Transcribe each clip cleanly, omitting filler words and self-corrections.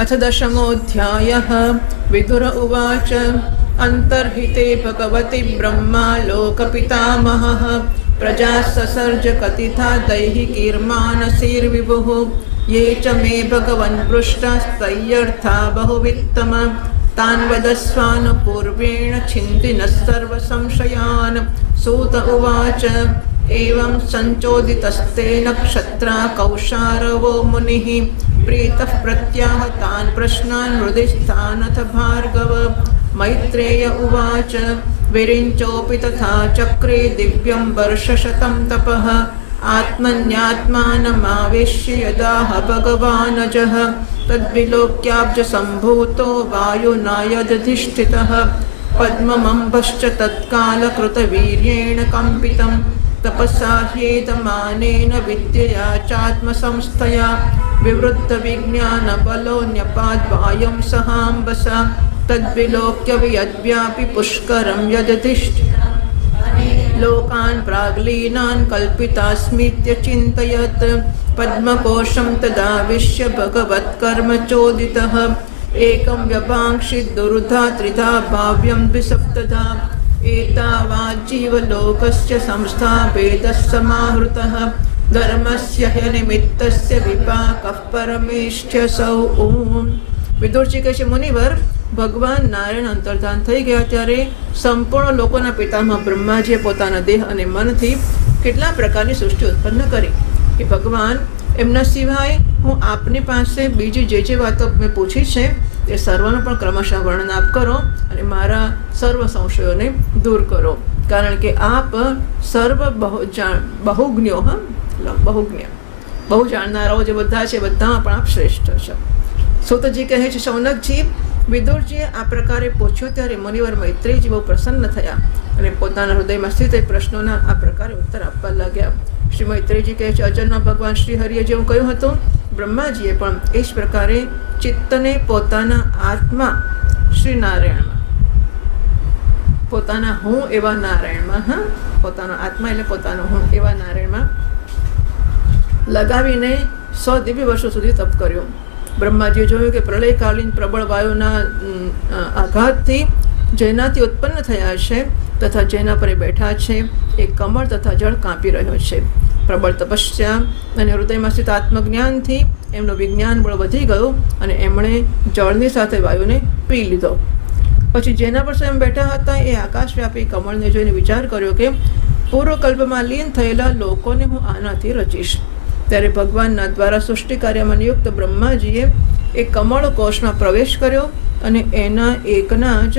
अथ दशमोऽध्यायः। विदुर उवाच अन्तर्हिते भगवति ब्रह्मा लोकपितामहः प्रजाः ससर्ज कथिता दैहिकीर्मानसीर्विभुः ये च मे भगवन् पृष्टास्तय्यर्था बहुवित्तम तान् वदस्वानुपूर्वेण छिन्दिनः सर्वसंशयान्। सूत उवाच एवं सञ्चोदितस्तेन क्षत्रा कौशारवो मुनिः प्रीतः प्रत्याह तान् प्रश्नान् हृदि स्थानथ भार्गव। मैत्रेय उवाच विरिञ्चोऽपि तथा चक्रे दिव्यं वर्षशतं तपः आत्मन्यात्मानमावेश्य यदाह भगवानजः तद्विलोक्याब्जसम्भूतो वायुना यदधिष्ठितः पद्ममम्बश्च तत्कालकृतवीर्येण कम्पितं तपसा ह्येतमानेन विद्यया चात्मसंस्थया विवृद्धविज्ञानबलोऽन्यपाद्वायं सहाम्बसा तद्विलोक्य यद्व्यापि पुष्करं यदधिष्ठितं लोकान् प्राग्लीनान् कल्पितास्मीत्यचिन्तयत् पद्मकोशं तदाविश्य भगवत्कर्म चोदितः एकं व्यपाङ्क्षित् दुर्धा त्रिधा भाव्यं द्विसप्तधा एतावाज्जीवलोकस्य संस्थाभेदः समाहृतः धर्मस्य ह्यनिमित्तस्य विपाकः परमेष्ठ्यसौ। વિદુરજી કહે છે, મુનિવર, ભગવાન નારાયણ અંતર્ધાન થઈ ગયા ત્યારે સંપૂર્ણ લોકોના પિતામહ બ્રહ્માજીએ પોતાના દેહ અને મનથી કેટલા પ્રકારની સૃષ્ટિ ઉત્પન્ન કરી કે ભગવાન એમના સિવાય હું આપની પાસે બીજી જે વાતો મેં પૂછી છે તે સર્વનું પણ ક્રમશઃ વર્ણન આપ કરો અને મારા સર્વ સંશયોને દૂર કરો, કારણ કે આપ સર્વ બહુજ્ઞો બહુ જાણનારાઓ જે બધા છે બધામાં પણ આપ શ્રેષ્ઠ છો. સૂતજી કહે છે, શૌનકજી, વિદુરજીએ આ પ્રકારે પૂછ્યું ત્યારે મુનિવર મૈત્રેયજી બહુ પ્રસન્ન થયા અને પોતાના હૃદયમાં સ્થિત પ્રશ્નોના આ પ્રકારે ઉત્તર આપવા લાગ્યા. શ્રી મૈત્રેયજી કહે છે, અજન્મા ભગવાન શ્રી હરિએ જેવું કહ્યું હતું, બ્રહ્માજીએ પણ એ જ પ્રકારે ચિત્તને પોતાના આત્મા શ્રી નારાયણમાં, પોતાના હું એવા નારાયણમાં, પોતાનો આત્મા એટલે પોતાનો હું એવા નારાયણમાં લગાવીને 100 દિવ્ય વર્ષો સુધી તપ કર્યું. બ્રહ્માજીએ જોયું કે પ્રલયકાલીન પ્રબળ વાયુના આઘાતથી જેનાથી ઉત્પન્ન થયા છે તથા જેના પર બેઠા છે એ કમળ તથા જળ કાંપી રહ્યો છે. પ્રબળ તપસ્યા અને હૃદયમાં સ્થિત આત્મજ્ઞાનથી એમનું વિજ્ઞાન બળ વધી ગયું અને એમણે જળની સાથે વાયુને પી લીધો. પછી જેના પર સ્વયં બેઠા હતા એ આકાશવ્યાપી કમળને જોઈને વિચાર કર્યો કે પૂર્વકલ્પમાં લીન થયેલા લોકોને હું આનાથી રચીશ. ત્યારે ભગવાનના દ્વારા સૃષ્ટિ કાર્યમાં નિયુક્ત બ્રહ્માજીએ એ કમળ કોષમાં પ્રવેશ કર્યો અને એના એકના જ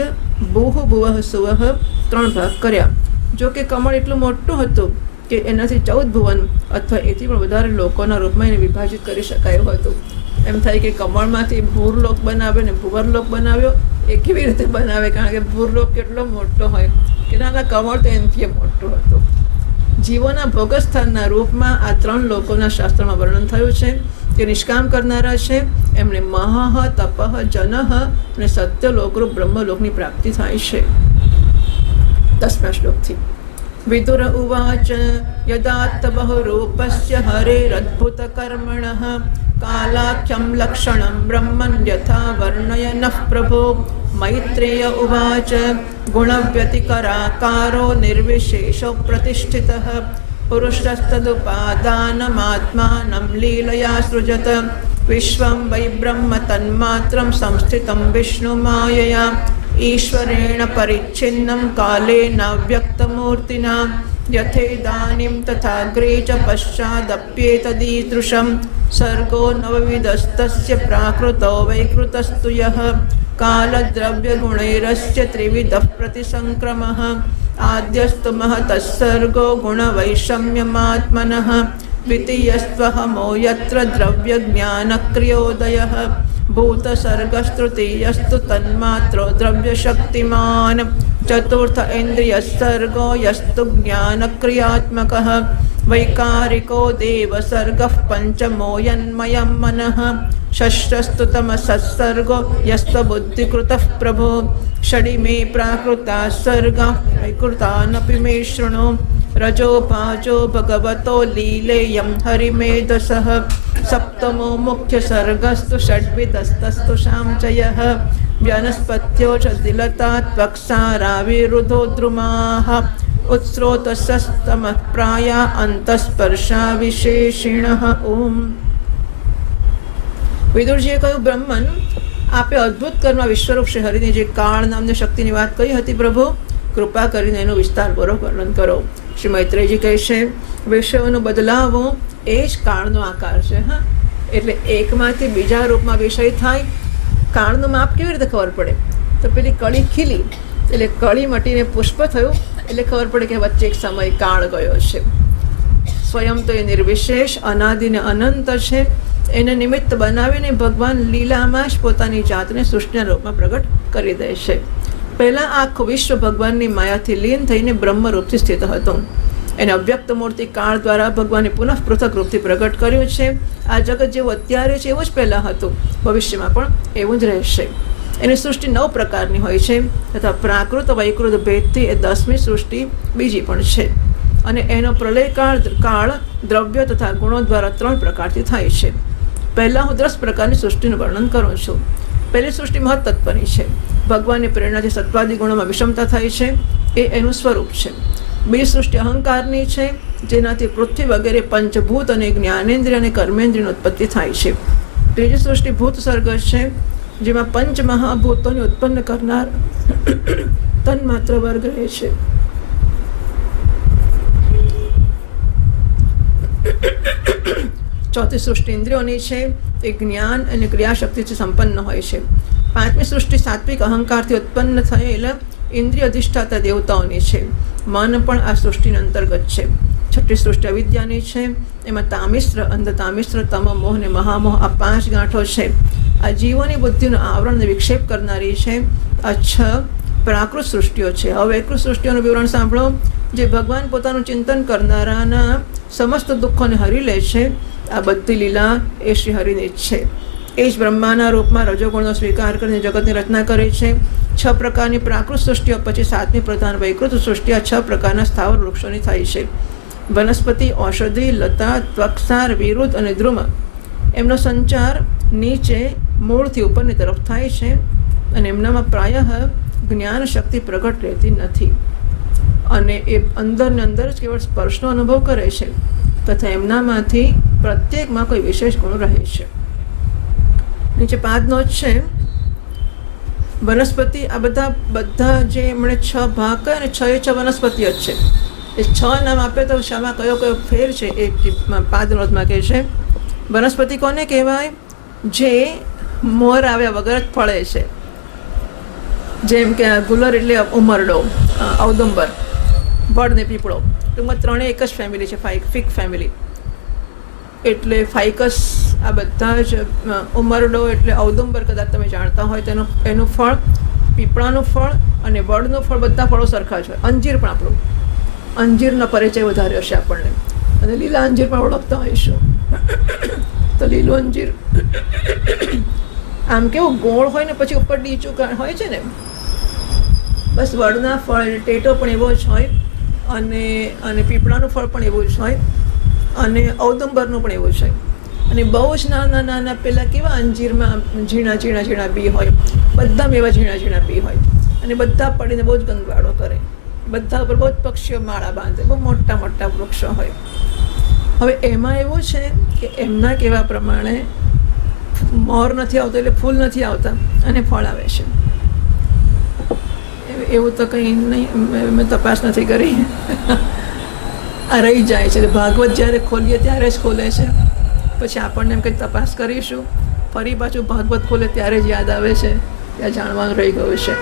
ભૂહ ભુવઃ સુવઃ 3 ભાગ કર્યા. જો કે કમળ એટલું મોટું હતું કે એનાથી 14 ભુવન અથવા એથી પણ વધારે લોકોના રૂપમાં એને વિભાજિત કરી શકાયું હતું. એમ થાય કે કમળમાંથી ભૂરલોક બનાવ્યો ને ભુવરલોક બનાવ્યો. એ કેવી રીતે બનાવે? કારણ કે ભૂરલોક કેટલો મોટો હોય કે નાના કમળ તો એનાથી મોટું હતું. જીવોના ભોગસ્થાનના રૂપમાં આ 3 લોકોના શાસ્ત્રમાં વર્ણન થયું છે. તે નિષ્કામ કરનારા છે, એમને મહઃ તપઃ જનઃ અને સત્યલોકરૂપ બ્રહ્મલોકની પ્રાપ્તિ થાય છે. 10મા શ્લોકથી. વિદુર ઉવાચ યદાત્તબહુરૂપસ્ય હરેરદ્ભુતકર્મણઃ કાલાખ્યં લક્ષણં બ્રહ્મણ યથા વર્ણયનઃ પ્રભો. મૈત્રેય ઉવાચ ગુણવ્યતિકરાકારો નિર્વિશેષો પ્રતિષ્ઠિતઃ પુરુષસ્તદુપાદાનમાત્માनं લીલયા સૃજત વિશ્વં વૈ બ્રહ્મ તન્માત્રં સંસ્થિतं વિષ્ણુમાયયા ઈશ્વરેણ પરિચ્છિન્नं કાલેનાવ્યક્તમૂર્તિના યથેદાનીં તથાગ્રે ચ પશ્ચાદપ્યેતદીદૃશં સર્ગો નવવિધસ્તસ્ય પ્રાકૃતો વૈકૃતસ્તુ યઃ કાલદ્રવ્યગુણૈરસ્ય ત્રિવિધઃ પ્રતિસંક્રમઃ આદ્યસ્તુ મહતઃ સર્ગો ગુણવૈષમ્યમાત્મનઃ દ્વિતીયસ્ત્વહમો યત્ર દ્રવ્યજ્ઞાનક્રિયોદયઃ ભૂતસર્ગસ્તૃતીયસ્તુ તન્માત્રો દ્રવ્યશક્તિમાન ચતુર્થ ઇન્દ્રિયસર્ગો યસ્તુ જ્ઞાનક્રિયાત્મકઃ વૈકારિકો દેવસર્ગઃ પંચમો યન્મયં મનઃ ષષ્ઠસ્તુ તમસત્સર્ગો યસ્ત્વબુદ્ધિકૃતઃ પ્રભો ષડીમે પ્રાકૃતા સર્ગા વૈકૃતાનપી મે શૃણુ રજો ભાજો ભગવતો લીલેયં હરિમેધસઃ सप्तमो मुख्य सर्गस्तु षड्विधस्तस्तु शांचयः वनस्पत्यो च दिलतात् पक्षाराविरुधो द्रुमाः उत्स्रोतस्तमः प्राया अंतस्पर्शा विशेषिणः। ओम। વિદુરજીએ કહ્યું, બ્રહ્મન, આપે અદ્ભુત કર્મ વિશ્વરૂપ શ્રી હરિની જે કાળ નામની શક્તિની વાત કહી હતી પ્રભુ, કૃપા કરીને એનું વિસ્તારપૂર્વક વર્ણન કરો. શ્રી મૈત્રેયજી કહે છે, વિષયોનો બદલાવો એ જ કાળનો આકાર છે. હા, એટલે એકમાંથી બીજા રૂપમાં વિષય થાય, કાળનું માપ કેવી રીતે ખબર પડે? તો પેલી કળી ખીલી એટલે કળી મટીને પુષ્પ થયું એટલે ખબર પડે કે વચ્ચે એક સમય કાળ ગયો છે. સ્વયં તો એ નિર્વિશેષ અનાદિ ને અનંત છે. એને નિમિત્ત બનાવીને ભગવાન લીલામાં જ પોતાની જાતને સૃષ્ટિના રૂપમાં પ્રગટ કરી દે છે. પહેલાં આખું વિશ્વ ભગવાનની માયાથી લીન થઈને બ્રહ્મરૂપથી સ્થિત હતું. એને અવ્યક્ત મૂર્તિ કાળ દ્વારા ભગવાને પુનઃ પૃથક રૂપથી પ્રગટ કર્યું છે. આ જગત જેવું અત્યારે છે એવું જ પહેલાં હતું, ભવિષ્યમાં પણ એવું જ રહેશે. એની સૃષ્ટિ 9 પ્રકારની હોય છે તથા પ્રાકૃત વૈકૃત ભેદથી એ 10મી સૃષ્ટિ બીજી પણ છે. અને એનો પ્રલયકાળ કાળ દ્રવ્ય તથા ગુણો દ્વારા 3 પ્રકારથી થાય છે. પહેલાં હું 10 પ્રકારની સૃષ્ટિનું વર્ણન કરું છું. પહેલી સૃષ્ટિ મહત્તત્વની છે. ભગવાનની પ્રેરણાથી સત્વાદી ગુણોમાં વિષમતા થાય છે, એ એનું સ્વરૂપ છે. બીજી સૃષ્ટિ અહંકારની છે, જેનાથી પૃથ્વી વગેરે પંચભૂત અને જ્ઞાનેન્દ્રિય અને કર્મેન્દ્રિયની ઉત્પત્તિ થાય છે. ત્રીજી સૃષ્ટિ ભૂત સર્ગ છે, જેમાં પંચ મહાભૂતોને ઉત્પન્ન કરનાર તન્માત્ર વર્ગ રહે છે. ચોથી સૃષ્ટિ ઇન્દ્રિયોની છે, તે જ્ઞાન અને ક્રિયાશક્તિથી સંપન્ન હોય છે. પાંચમી સૃષ્ટિ સાત્વિક અહંકારથી ઉત્પન્ન થયેલ ઇન્દ્રિય અધિષ્ઠાતા દેવતાઓની છે. મન પણ આ સૃષ્ટિના અંતર્ગત છે. છઠ્ઠી સૃષ્ટિ અવિદ્યાની છે, એમાં તામિશ્ર, અંધતામિશ્ર, તમ, મોહ ને મહામોહ આ 5 ગાંઠો છે. આ જીવોની બુદ્ધિનું આવરણને વિક્ષેપ કરનારી છે. આ 6 પ્રાકૃત સૃષ્ટિઓ છે. હવે એકૃત સૃષ્ટિઓનું વિવરણ સાંભળો. જે ભગવાન પોતાનું ચિંતન કરનારાના સમસ્ત દુઃખોને હરી લે છે. આ બધી લીલા એ શ્રી હરિની જ છે. એ જ બ્રહ્માના રૂપમાં રજોગુણનો સ્વીકાર કરીને જગતની રચના કરે છે. 6 પ્રકારની પ્રાકૃત સૃષ્ટિઓ પછી 7મી પ્રધાન વૈકૃત સૃષ્ટિ આ 6 પ્રકારના સ્થાવર વૃક્ષોની થાય છે. વનસ્પતિ, ઔષધિ, લતા, ત્વક્ષાર, વિરુદ્ધ અને દ્રુમ એમનો સંચાર નીચે મૂળથી ઉપરની તરફ થાય છે. અને એમનામાં પ્રાયઃ જ્ઞાન શક્તિ પ્રગટ રહેતી નથી અને એ અંદરને અંદર જ કેવળ સ્પર્શનો અનુભવ કરે છે તથા એમનામાંથી પ્રત્યેકમાં કોઈ વિશેષ ગુણ રહે છે. નીચે 5 નોટ છે. વનસ્પતિ આ બધા જે એમણે 6 ભાગ કહે ને 6 વનસ્પતિ જ છે. એ 6 નામ આપે તો શામાં કયો ફેર છે એ 5 નોટમાં કહે છે. વનસ્પતિ કોને કહેવાય? જે મોર આવ્યા વગર જ ફળે છે. જેમ કે ગુલર એટલે ઉમરડો, ઔદુંબર, વડ ને પીપળો, ટૂંકમાં 3 એક જ ફેમિલી છે, ફિક ફેમિલી. એટલે ફાઇકસ આ બધા જ ઉમરડો એટલે ઔદુંબર કદાચ તમે જાણતા હોય તેનું એનું ફળ, પીપળાનું ફળ અને વડનું ફળ બધા ફળો સરખા જ હોય. અંજીર પણ આપણું અંજીરનો પરિચય વધારે હશે આપણને, અને લીલા અંજીર પણ ઓળખતા હોઈશું. તો લીલું અંજીર આમ કેવું ગોળ હોય ને પછી ઉપર ડીચું હોય છે ને, બસ વડના ફળ ટેટો પણ એવો જ હોય અને પીપળાનું ફળ પણ એવું જ હોય અને ઔદુંબરનું પણ એવું જ હોય. અને બહુ જ નાના નાના પેલા કેવા અંજીરમાં ઝીણા બી હોય, બધામાં એવા ઝીણા બી હોય અને બધા પડીને બહુ જ ગંદવાડો કરે. બધા ઉપર બહુ જ પક્ષીઓ માળા બાંધે, બહુ મોટા મોટા વૃક્ષો હોય. હવે એમાં એવું છે કે એમના કહેવા પ્રમાણે મોર નથી આવતો એટલે ફૂલ નથી આવતા અને ફળ આવે છે. એવું તો કંઈ નહીં, મેં તપાસ નથી કરી. આ રહી જાય છે. ભાગવત જ્યારે ખોલીએ ત્યારે જ ખોલે છે, પછી આપણને એમ કંઈ તપાસ કરીશું, ફરી પાછું ભાગવત ખોલે ત્યારે જ યાદ આવે છે, ત્યાં જાણવાનું રહી ગયું છે.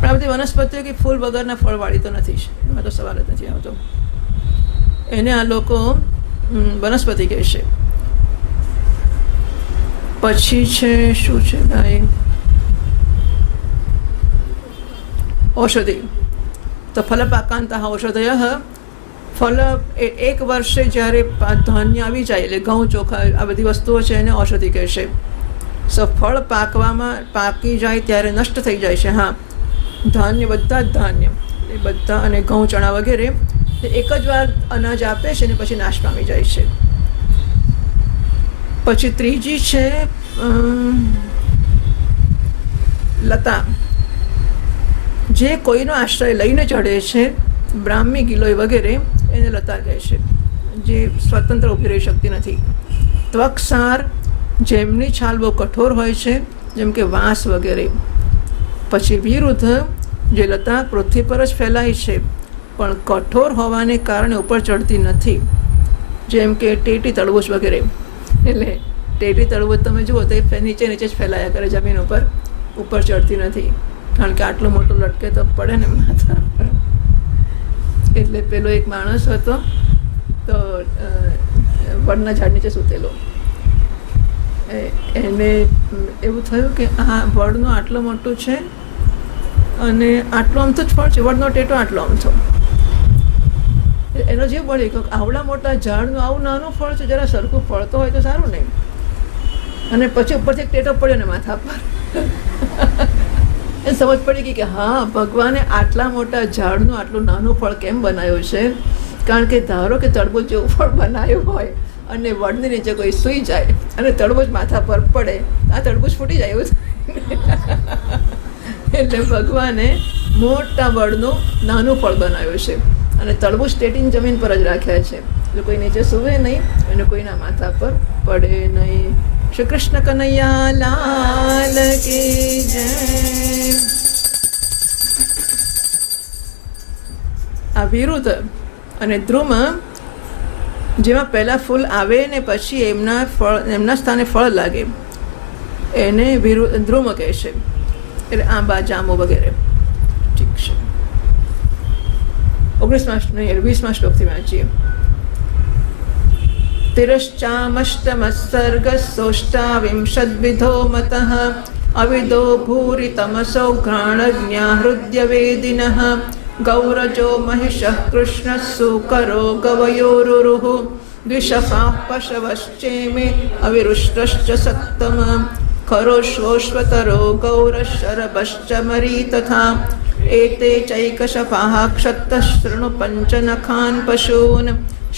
પણ આ બધી વનસ્પતિઓ કે ફૂલ વગરના ફળવાળી તો નથી જ, એમાં તો સવાલ જ નથી આવતો. એને આ લોકો વનસ્પતિ કહેશે. પછી છે શું છે ભાઈ, ઔષધિ. તો ફલપાકાંતા ઔષધયઃ. ફલ એક વર્ષે જ્યારે ધાન્ય આવી જાય એટલે ઘઉં, ચોખા આ બધી વસ્તુઓ છે એને ઔષધિ કહેશે. ફળ પાકી જાય ત્યારે નષ્ટ થઈ જાય છે. હા, ધાન્ય બધા જ ધાન્ય એ બધા અને ઘઉં, ચણા વગેરે એક જ વાર અનાજ આપે છે ને પછી નાશ પામી જાય છે. પછી ત્રીજી છે લતા, જે કોઈનો આશ્રય લઈને ચઢે છે, બ્રાહ્મી, ગિલોય વગેરે, એને લતા કહે છે, જે સ્વતંત્ર ઊભી રહી શકતી નથી. ત્વકસાર, જેમની છાલ બહુ કઠોર હોય છે, જેમ કે વાંસ વગેરે. પછી વિરુદ્ધ, જે લતા પૃથ્વી પર જ ફેલાય છે પણ કઠોર હોવાને કારણે ઉપર ચડતી નથી, જેમ કે ટેટી, તળબૂચ વગેરે. એટલે ટેટી, તળબૂચ તમે જુઓ તો એ નીચે નીચે જ ફેલાયા કરે જમીન ઉપર, ઉપર ચડતી નથી, કારણ કે આટલું મોટું લટકે તો પડે ને માથા. એટલે પેલો એક માણસ હતો તો વડના ઝાડ નીચે સૂતેલો. એને એવું થયું કે આ વડનું આટલું મોટું છે અને આટલો અમથો જ ફળ છે, વડનો ટેટો આટલો અમથો. એનો જીવ બળી ગયો, આવડા મોટા ઝાડનું આવું નાનું ફળ છે, જરા સરખું ફળતો હોય તો સારું નહીં. અને પછી ઉપરથી એક ટેટો પડ્યો ને માથા પર. એ સમજ પડી ગઈ કે હા, ભગવાને આટલા મોટા ઝાડનું આટલું નાનું ફળ કેમ બનાવ્યું છે, કારણ કે ધારો કે તરબૂચ જેવું ફળ બનાવ્યું હોય અને વડની નીચે કોઈ સૂઈ જાય અને તરબૂચ માથા પર પડે, આ તરબૂચ ફૂટી જાય એવું થાય. એટલે ભગવાને મોટા વડનું નાનું ફળ બનાવ્યું છે અને તરબૂચ ટેટીને જમીન પર જ રાખ્યા છે, એટલે કોઈ નીચે સૂવે નહીં અને કોઈના માથા પર પડે નહીં. શ્રી કૃષ્ણ કનૈયા લાલ કી જય. આ વિરુદ્ધ અને ધ્રુમ, જેમાં પહેલાં ફૂલ આવે ને પછી એમના સ્થાને ફળ લાગે, એને ધ્રુમ કહે છે. એટલે આંબા, જાંબુ વગેરે. ઠીક છે. 20મા શ્લોકથી વાંચીએ. તિરશ્ચામષ્ટમસર્ગસોષ્ટાવિંશદ્વિધો મતઃ અવિદો ભૂરિ તમસો ઘ્રાણજ્ઞા હૃદયવેદિનઃ ગૌરજો મહિષઃ કૃષ્ણ સુકરો ગવયોરુરુઃ દ્વિષફાઃ પશવશ્ચેમે અવિરુષ્ટશ્ચ સત્તમ ખરોશ્વોશ્વતરો ગૌરશરભશ્ચ મરી તથા એતે ચૈકશફાઃ ક્ષત્તઃ શૃણુ પંચનખાન પશૂન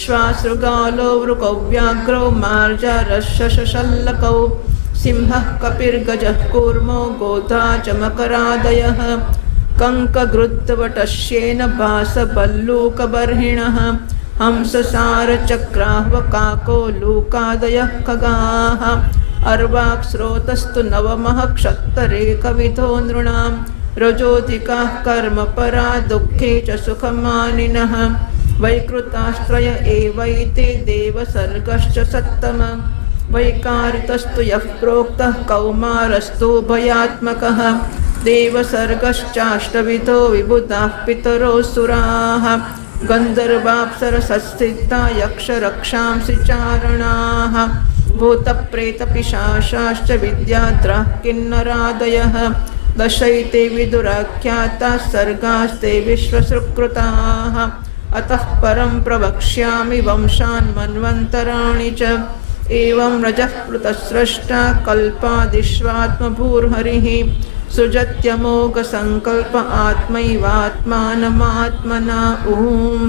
શ્વાસૃગાલો વૃકૌ વ્યાઘ્રો માર્જારશશલ્લકૌ સિંહઃ કપિર્ગજઃ કૂર્મો ગોધા ચ મકરાદયઃ કંકગૃદ્ધવટશ્યેન ભાસભલ્લૂકબર્હિણઃ હંસસારચક્રાહ્વકાકો લૂકાદયઃ ખગાः અર્વાક્સ્રોતસ્તુ નવમઃ ક્ષત્તરેકવિધો નૃણાં રજોધિકાः કર્મપરા દુઃખે ચ સુખમાનિનઃ વૈકૃતાશ્રય એવૈતે દેવસર્ગશ્ચ સત્તમ વૈકારિતસ્તુ યઃ પ્રોક્તઃ કૌમારસ્તુ ભયાત્મકઃ દેવસર્ગશ્ચાષ્ટવિધો વિબુધાઃ પિતરો સુરાઃ ગંધર્વાપ્સરસસ્થિતા યક્ષરક્ષાંસि ચારણાઃ ભૂતપ્રેતપિશાચાશ્ચ વિદ્યાદ્રાः કિન્નરાદયઃ દશૈતે વિદુરાખ્યાતા સર્ગાસ્તે વિશ્વસૃકૃતાઃ અતઃ પરમ પ્રવક્ષ્યામિ વંશાન મન્વંતરાણિ ચ એવં રજઃ પૃતસ્રષ્ટા કલ્પાદિશ્વાત્મભૂર્હરિः સૃજત્યમોઘ સંકલ્પ આત્મૈવાત્માનમાત્મના ઊમ.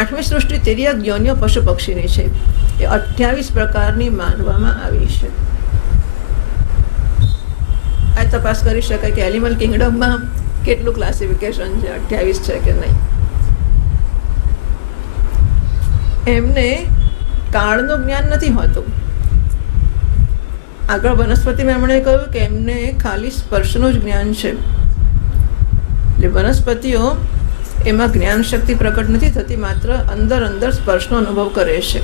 8મી સૃષ્ટિ તિર્યક યોનિઓ પશુ પક્ષીની છે. એ 28 પ્રકારની માનવામાં આવી છે. આ તપાસ કરી શકાય કે એનિમલ કિંગડમમાં કેટલું ક્લાસિફિકેશન છે, 28 છે કે નહીં. એમને કાળનું જ્ઞાન નથી હોતું. આગળ વનસ્પતિમાં એમણે કહ્યું કે એમને ખાલી સ્પર્શનું જ જ્ઞાન છે. એટલે વનસ્પતિઓ એમાં જ્ઞાન શક્તિ પ્રકટ નથી થતી, માત્ર અંદર સ્પર્શનો અનુભવ કરે છે.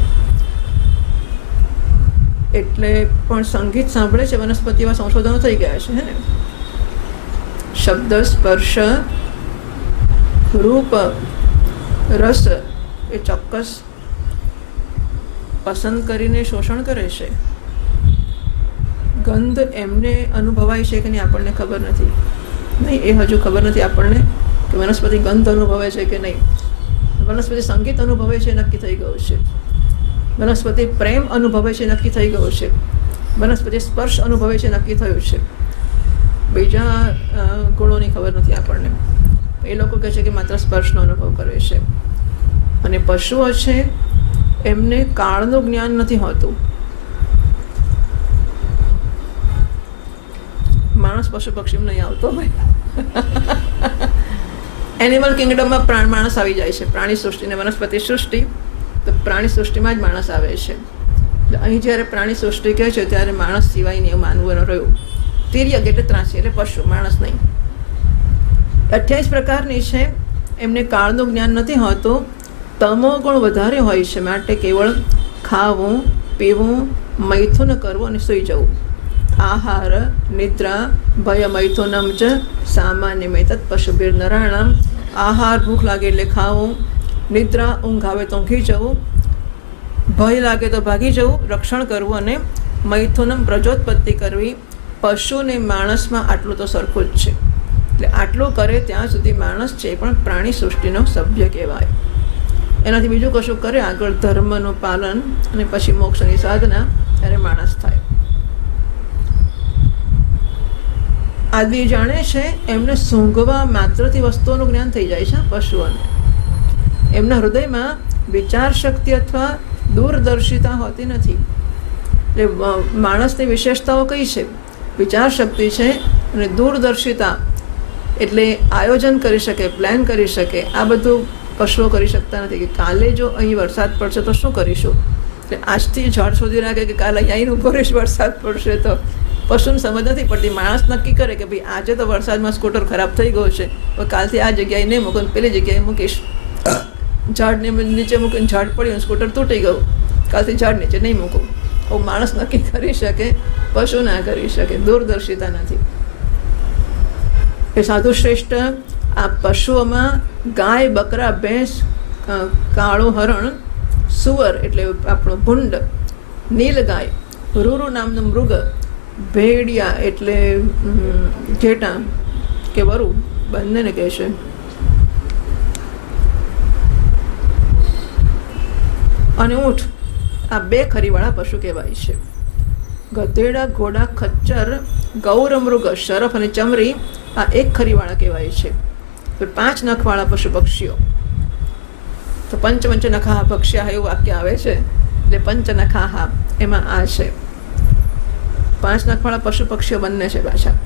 એટલે પણ સંગીત સાંભળે છે વનસ્પતિમાં સંશોધનો થઈ ગયા છે, હે ને. શબ્દ, સ્પર્શ, રૂપ, રસ એ ચોક્કસ પસંદ કરીને શોષણ કરે છે. ગંધ એમને અનુભવાય છે કે નહીં આપણને ખબર નથી. નહીં, એ હજુ ખબર નથી આપણને કે વનસ્પતિ ગંધ અનુભવે છે કે નહીં. વનસ્પતિ સંગીત અનુભવે છે, નક્કી થઈ ગયું છે. વનસ્પતિ પ્રેમ અનુભવે છે, નક્કી થઈ ગયું છે. વનસ્પતિ સ્પર્શ અનુભવે છે, નક્કી થયું છે. બીજા ગુણોની ખબર નથી આપણને. એ લોકો કહે છે કે માત્ર સ્પર્શનો અનુભવ કરે છે. અને પશુઓ છે એમને કાળનું જ્ઞાન નથી હોતું. માણસ પશુ પક્ષી નહીં આવતો હોય. એનિમલ કિંગડમમાં માણસ આવી જાય છે. પ્રાણી સૃષ્ટિ ને વનસ્પતિ સૃષ્ટિ, તો પ્રાણી સૃષ્ટિમાં જ માણસ આવે છે. અહીં જ્યારે પ્રાણી સૃષ્ટિ કહે છે ત્યારે માણસ સિવાયને એવું માનવું રહ્યું. તિર્યક એટલે ત્રાસી, એટલે પશુ, માણસ નહીં. 28 પ્રકારની છે. એમને કાળનું જ્ઞાન નથી હોતું. તમો ગુણ વધારે હોય છે, માટે કેવળ ખાવું, પીવું, મૈથુન કરવું અને સૂઈ જવું. આહાર, નિદ્રા, ભય મૈથુનમ જ સામાન્ય મૈતત પશુભીર નરાણામ. આહાર, ભૂખ લાગે એટલે ખાવું, નિદ્રા, ઊંઘ આવે તો ઊંઘી જવું, ભય લાગે તો ભાગી જવું, રક્ષણ કરવું, અને મૈથુનમ પ્રજોત્પત્તિ કરવી. પશુ ને માણસમાં આટલું તો સરખું જ છે. એટલે આટલું કરે ત્યાં સુધી માણસ છે પણ પ્રાણી સૃષ્ટિનો સભ્ય કહેવાય. એનાથી બીજું કશું કરે આગળ ધર્મનું પાલન અને પછી મોક્ષની સાધના, ત્યારે માણસ થાય. આદિ જાણે છે એમને સૂંઘવા માત્રથી વસ્તુઓનું જ્ઞાન થઈ જાય છે. પશુઓને એમના હૃદયમાં વિચાર શક્તિ અથવા દૂરદર્શિતા હોતી નથી. એટલે માણસની વિશેષતાઓ કઈ છે? વિચાર શક્તિ છે અને દૂરદર્શિતા, એટલે આયોજન કરી શકે, પ્લાન કરી શકે. આ બધું પશુઓ કરી શકતા નથી. કે કાલે જો અહીં વરસાદ પડશે તો શું કરીશું, એટલે આજથી ઝાડ શોધી રાખે કે કાલે અહીં ઊભો રહીશ, વરસાદ પડશે તો. પશુને સમજ નથી પડતી. માણસ નક્કી કરે કે ભાઈ આજે તો વરસાદમાં સ્કૂટર ખરાબ થઈ ગયો છે, તો કાલથી આ જગ્યાએ નહીં મૂકું, પેલી જગ્યાએ મૂકીશ. ઝાડને નીચે મૂકીને ઝાડ પડ્યું, સ્કૂટર તૂટી ગયું, કાલથી ઝાડ નીચે નહીં મૂકું. માણસ નક્કી કરી શકે, પશુ ના કરી શકે. દૂરદર્શિતા નથી. એ સાધુ શ્રેષ્ઠ, આ પશુઓમાં ગાય, બકરા, ભેંસ, કાળું હરણ, સુવર એટલે આપણો ભૂંડ, નીલગાય, રૂરુ નામનું મૃગ, ભેડિયા એટલે ઘેટા કે વરુ, બંનેને કહે છે. અને ઊંટ, આ 2 ખરીવાળા પશુ કહેવાય છે. ગધેડા, ઘોડા, ખચ્ચર, ગૌર, મૃગ, શરફ અને ચમરી, આ 1 ખરીવાળા કહેવાય છે. 5 નખવાળા પશુ પક્ષીઓ, તો પંચ નખા ભક્ષ્યા એવું વાક્ય આવે છે, એટલે પંચ નખા, એમાં આ છે. 5 નખવાળા પશુ પક્ષીઓ બંને છે પાછા.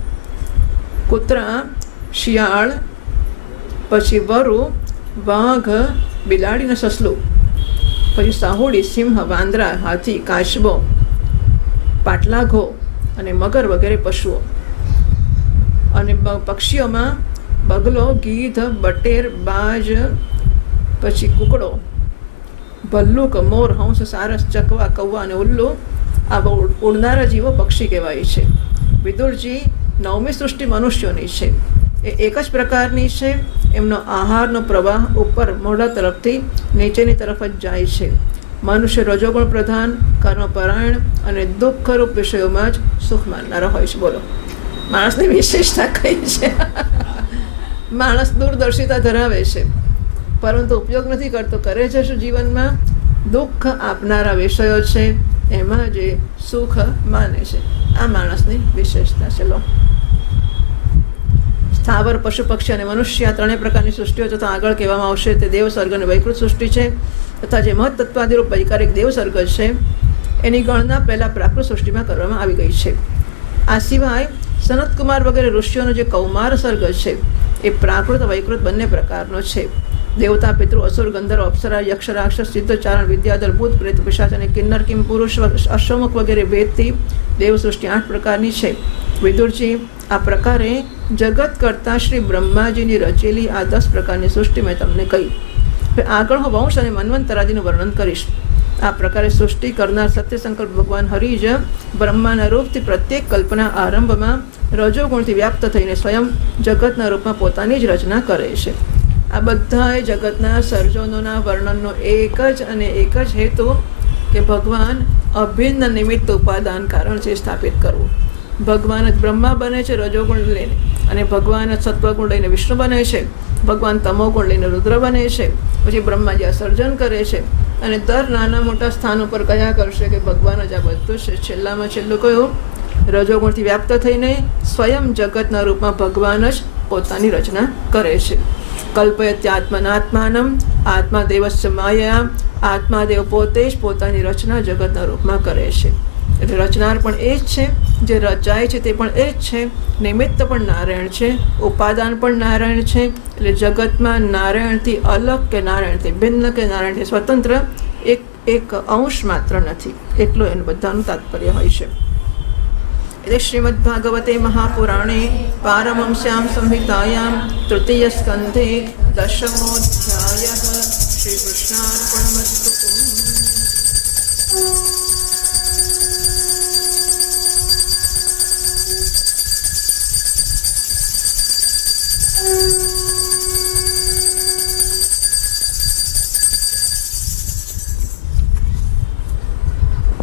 કૂતરા, શિયાળ, પછી વરુ, વાઘ, બિલાડી ને સસલું, પછી સાહુડી, સિંહ, વાંદરા, હાથી, કાચબો, પાટલાઘો અને મગર વગેરે પશુઓ. અને પક્ષીઓમાં બગલો, ગીધ, બટેર, બાજ, પછી કુકડો, ભલ્લુક, મોર, હંસ, સારસ, ચકવા, કૌવા અને ઉલ્લુ, આ ઉડનારા જીવો પક્ષી કહેવાય છે. વિદુરજી, 9મી સૃષ્ટિ મનુષ્યોની છે. એ એક જ પ્રકારની છે. એમનો આહારનો પ્રવાહ ઉપર મોઢા તરફથી નીચેની તરફ જ જાય છે. મનુષ્ય રજોગુણ પ્રધાન, કર્મપરાયણ અને દુઃખરૂપ વિષયોમાં જ સુખ માનનારો હોય છે. બોલો, માણસની વિશેષતા કઈ છે? માણસ દૂરદર્શિતા ધરાવે છે, પરંતુ ઉપયોગ નથી કરતો. કરે છે શું જીવનમાં? દુઃખ આપનારા વિષયો છે એમાં જે સુખ માને છે. આ માણસની વિશેષતા છે. લો, સ્થાવર, પશુ, પક્ષી અને મનુષ્ય, આ 3 પ્રકારની સૃષ્ટિઓ તથા આગળ કહેવામાં આવશે તે દેવ સર્ગ અને વૈકૃત સૃષ્ટિ છે. તથા જે મહત્તત્વાદિરૂપ વૈકારિક દેવ સર્ગ છે એની ગણના પહેલાં પ્રાકૃત સૃષ્ટિમાં કરવામાં આવી ગઈ છે. આ સિવાય સનતકુમાર વગેરે ઋષિઓનો જે કૌમાર સર્ગ છે એ પ્રાકૃત વૈકૃત બંને પ્રકારનો છે. દેવતા, પિતૃ, અસુર, ગંધર્વ, અપ્સરા, યક્ષ, રાક્ષસ, સિદ્ધચારણ, વિદ્યાધર, ભૂત, પ્રેત, પિશાચ અને કિન્નર, કિમ પુરુષ, અશ્વમુખ વગેરે ભેદથી દેવ સૃષ્ટિ 8 પ્રકારની છે. વિદુરજી, આ પ્રકારે જગત કરતા શ્રી બ્રહ્માજીની રચેલી આ 10 પ્રકારની સૃષ્ટિ મેં તમને કહી. આગળ હું વંશ અને મન્વંતરાદિનું વર્ણન કરીશ. આ પ્રકારે સૃષ્ટિ કરનાર સત્ય સંકલ્પ ભગવાન હરિ જ બ્રહ્માના રૂપથી પ્રત્યેક કલ્પના આરંભમાં રજોગુણથી વ્યાપ્ત થઈને સ્વયં જગતના રૂપમાં પોતાની જ રચના કરે છે. આ બધાએ જગતના સર્જનોના વર્ણનનો એક જ હેતુ કે ભગવાન અભિન્ન નિમિત્ત ઉપાદાન કારણ છે સ્થાપિત કરવું. ભગવાન જ બ્રહ્મા બને છે રજોગુણ લઈને, અને ભગવાન જ સત્વગુણ લઈને વિષ્ણુ બને છે. ભગવાન તમોગુણ લઈને રુદ્ર બને છે. પછી બ્રહ્માજી આ સર્જન કરે છે, અને દર નાના મોટા સ્થાન ઉપર કયા કરશે કે ભગવાન જ આ બધું છે. છેલ્લામાં છેલ્લું કયું? રજોગુણથી વ્યાપ્ત થઈને સ્વયં જગતના રૂપમાં ભગવાન જ પોતાની રચના કરે છે. કલ્પયત્યાત્મનાત્માનમ આત્માદેવસ્ય માયા. આત્માદેવ પોતે જ પોતાની રચના જગતના રૂપમાં કરે છે. એટલે રચનાર પણ એ જ છે, જે રચાય છે તે પણ એ જ છે, નિમિત્ત પણ નારાયણ છે, ઉપાદાન પણ નારાયણ છે. એટલે જગતમાં નારાયણથી અલગ કે નારાયણથી ભિન્ન કે નારાયણથી સ્વતંત્ર એક અંશ માત્ર નથી. એટલું એનું બધાનું તાત્પર્ય હોય છે. એટલે શ્રીમદ ભાગવતે મહાપુરાણે પારમહંસ્યામ સંહિતાયામ તૃતીય સ્કંધે દશમોધ્યાય. શ્રી કૃષ્ણાર્પણમસ્તુ.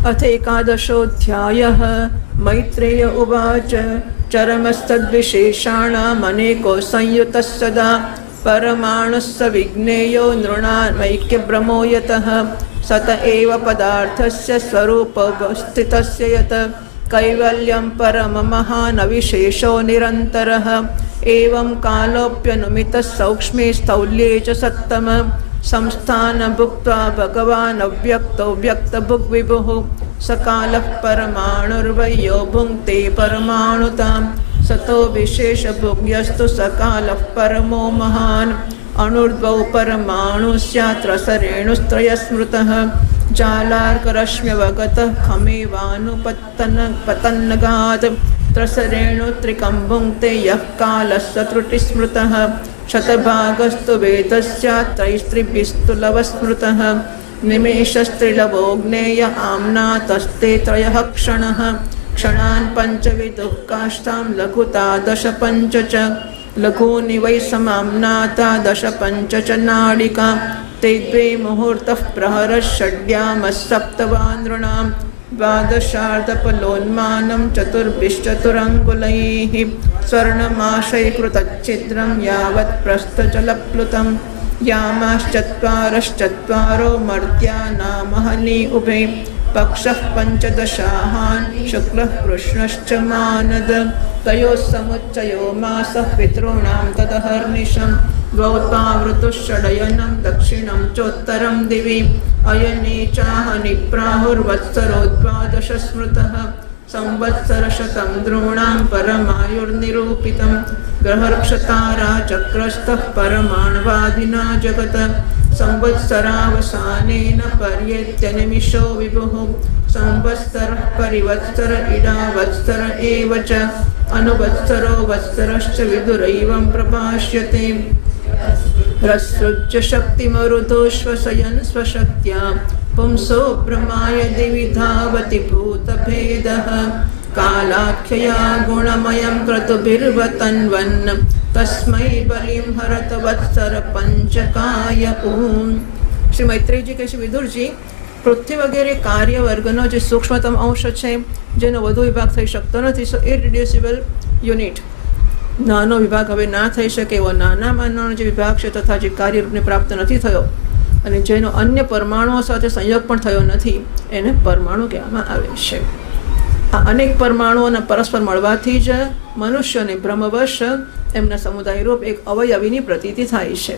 अथ एकादशोऽध्यायः. मैत्रेय उवाच चरमस्तद्विशेषाणामनेको संयुतः सदा परमाणुस्य विज्ञेयो नृणामैक्यभ्रमो यतः सत एव पदार्थस्य स्वरूपस्थितस्य यत् कैवल्यं परममहानविशेषो निरन्तरः एवं कालोऽप्यनुमितः सौक्ष्मे स्थौल्ये च सत्तम संस्थान भुक्त्वा भगवान् अव्यक्तो व्यक्तभुग्विभुः सकालः परमाणुर्वयो भुङ्क्ते परमाणुतां सतो विशेषभुग्यस्तु सकालः परमो महान् अणुर्द्वौ परमाणु स्यात् रसरेणुस्त्रयस्मृतः जालार्करश्म्यवगतः खमेवानुपतन्नगात् त्रसरेणुत्रिकं भुङ्क्ते यः कालस्य त्रुटिस्मृतः शतभागस्तु वेदस्यात् त्रैस्त्रिभिस्तु लवस्मृतः निमेषस्त्रिलवोऽग्नेय आम्नातस्ते त्रयः क्षणः क्षणान् पञ्चविदुः काष्ठां लघुता दश पञ्च च लघूनि वै समाम्नाता दश पञ्च च नाडिका ते द्वे मुहूर्तः प्रहरः षड्यामः सप्तवा नृणां द्वादशार्धपलोन्मानं चतुर्भिश्चतुरङ्गुलैः स्वर्णमाशयीकृतच्छिद्रं यावत् प्रस्थजलप्लुतं यामाश्चत्वारश्चत्वारो मर्त्या नामहनी उभे पक्षः पञ्चदशाहान् शुक्लः कृष्णश्च मानद तयोः समुच्चयो मासः पितॄणां तदहर्निशं द्वौ ऋतुषडयनं दक्षिणं चोत्तरं दिवि अयने चाहनि प्राहुर्वत्सरो द्वादश स्मृतः संवत्सरशतं द्रोणां परमायुर्निरूपितं ग्रहर्क्षताराचक्रस्थः परमाणुवादिना जगत् संवत्सरावसानेन पर्येत्यनिमिषो विभुः संवत्सरः परिवत्सर इडा वत्सर एव च अनुवत्सरो वत्सरश्च विदुरैवं प्रभाष्यते रसृज्य शक्तिमरुदोश्वसयन् स्वशक्त्या पुंसो भ्रमाय दिवि धावति भूतभेदः कालाख्यया गुणमयं क्रतुभिर्वतन्वन् तस्मै बलिं हरत वत्सर पंचकाय ऊं. શ્રી મૈત્રેયજી કહે છે, વિદુરજી, પૃથ્વી વગેરે કાર્ય વર્ગનો જે સૂક્ષ્મતમ અંશ છે, જેનો વધુ વિભાગ થઈ શકતો નથી, સો ઇરરિડ્યુસિબલ યુનિટ, નાનો વિભાગ હવે ના થઈ શકે એવો નાનામાંનો જે વિભાગ છે તથા જે કાર્યરૂપને પ્રાપ્ત નથી થયો અને જેનો અન્ય પરમાણુઓ સાથે સંયોગ પણ થયો નથી, એને પરમાણુ કહેવામાં આવે છે. આ અનેક પરમાણુઓના પરસ્પર મળવાથી જ મનુષ્યને ભ્રમવશ એમના સમુદાય રૂપ એક અવયવીની પ્રતીતિ થાય છે.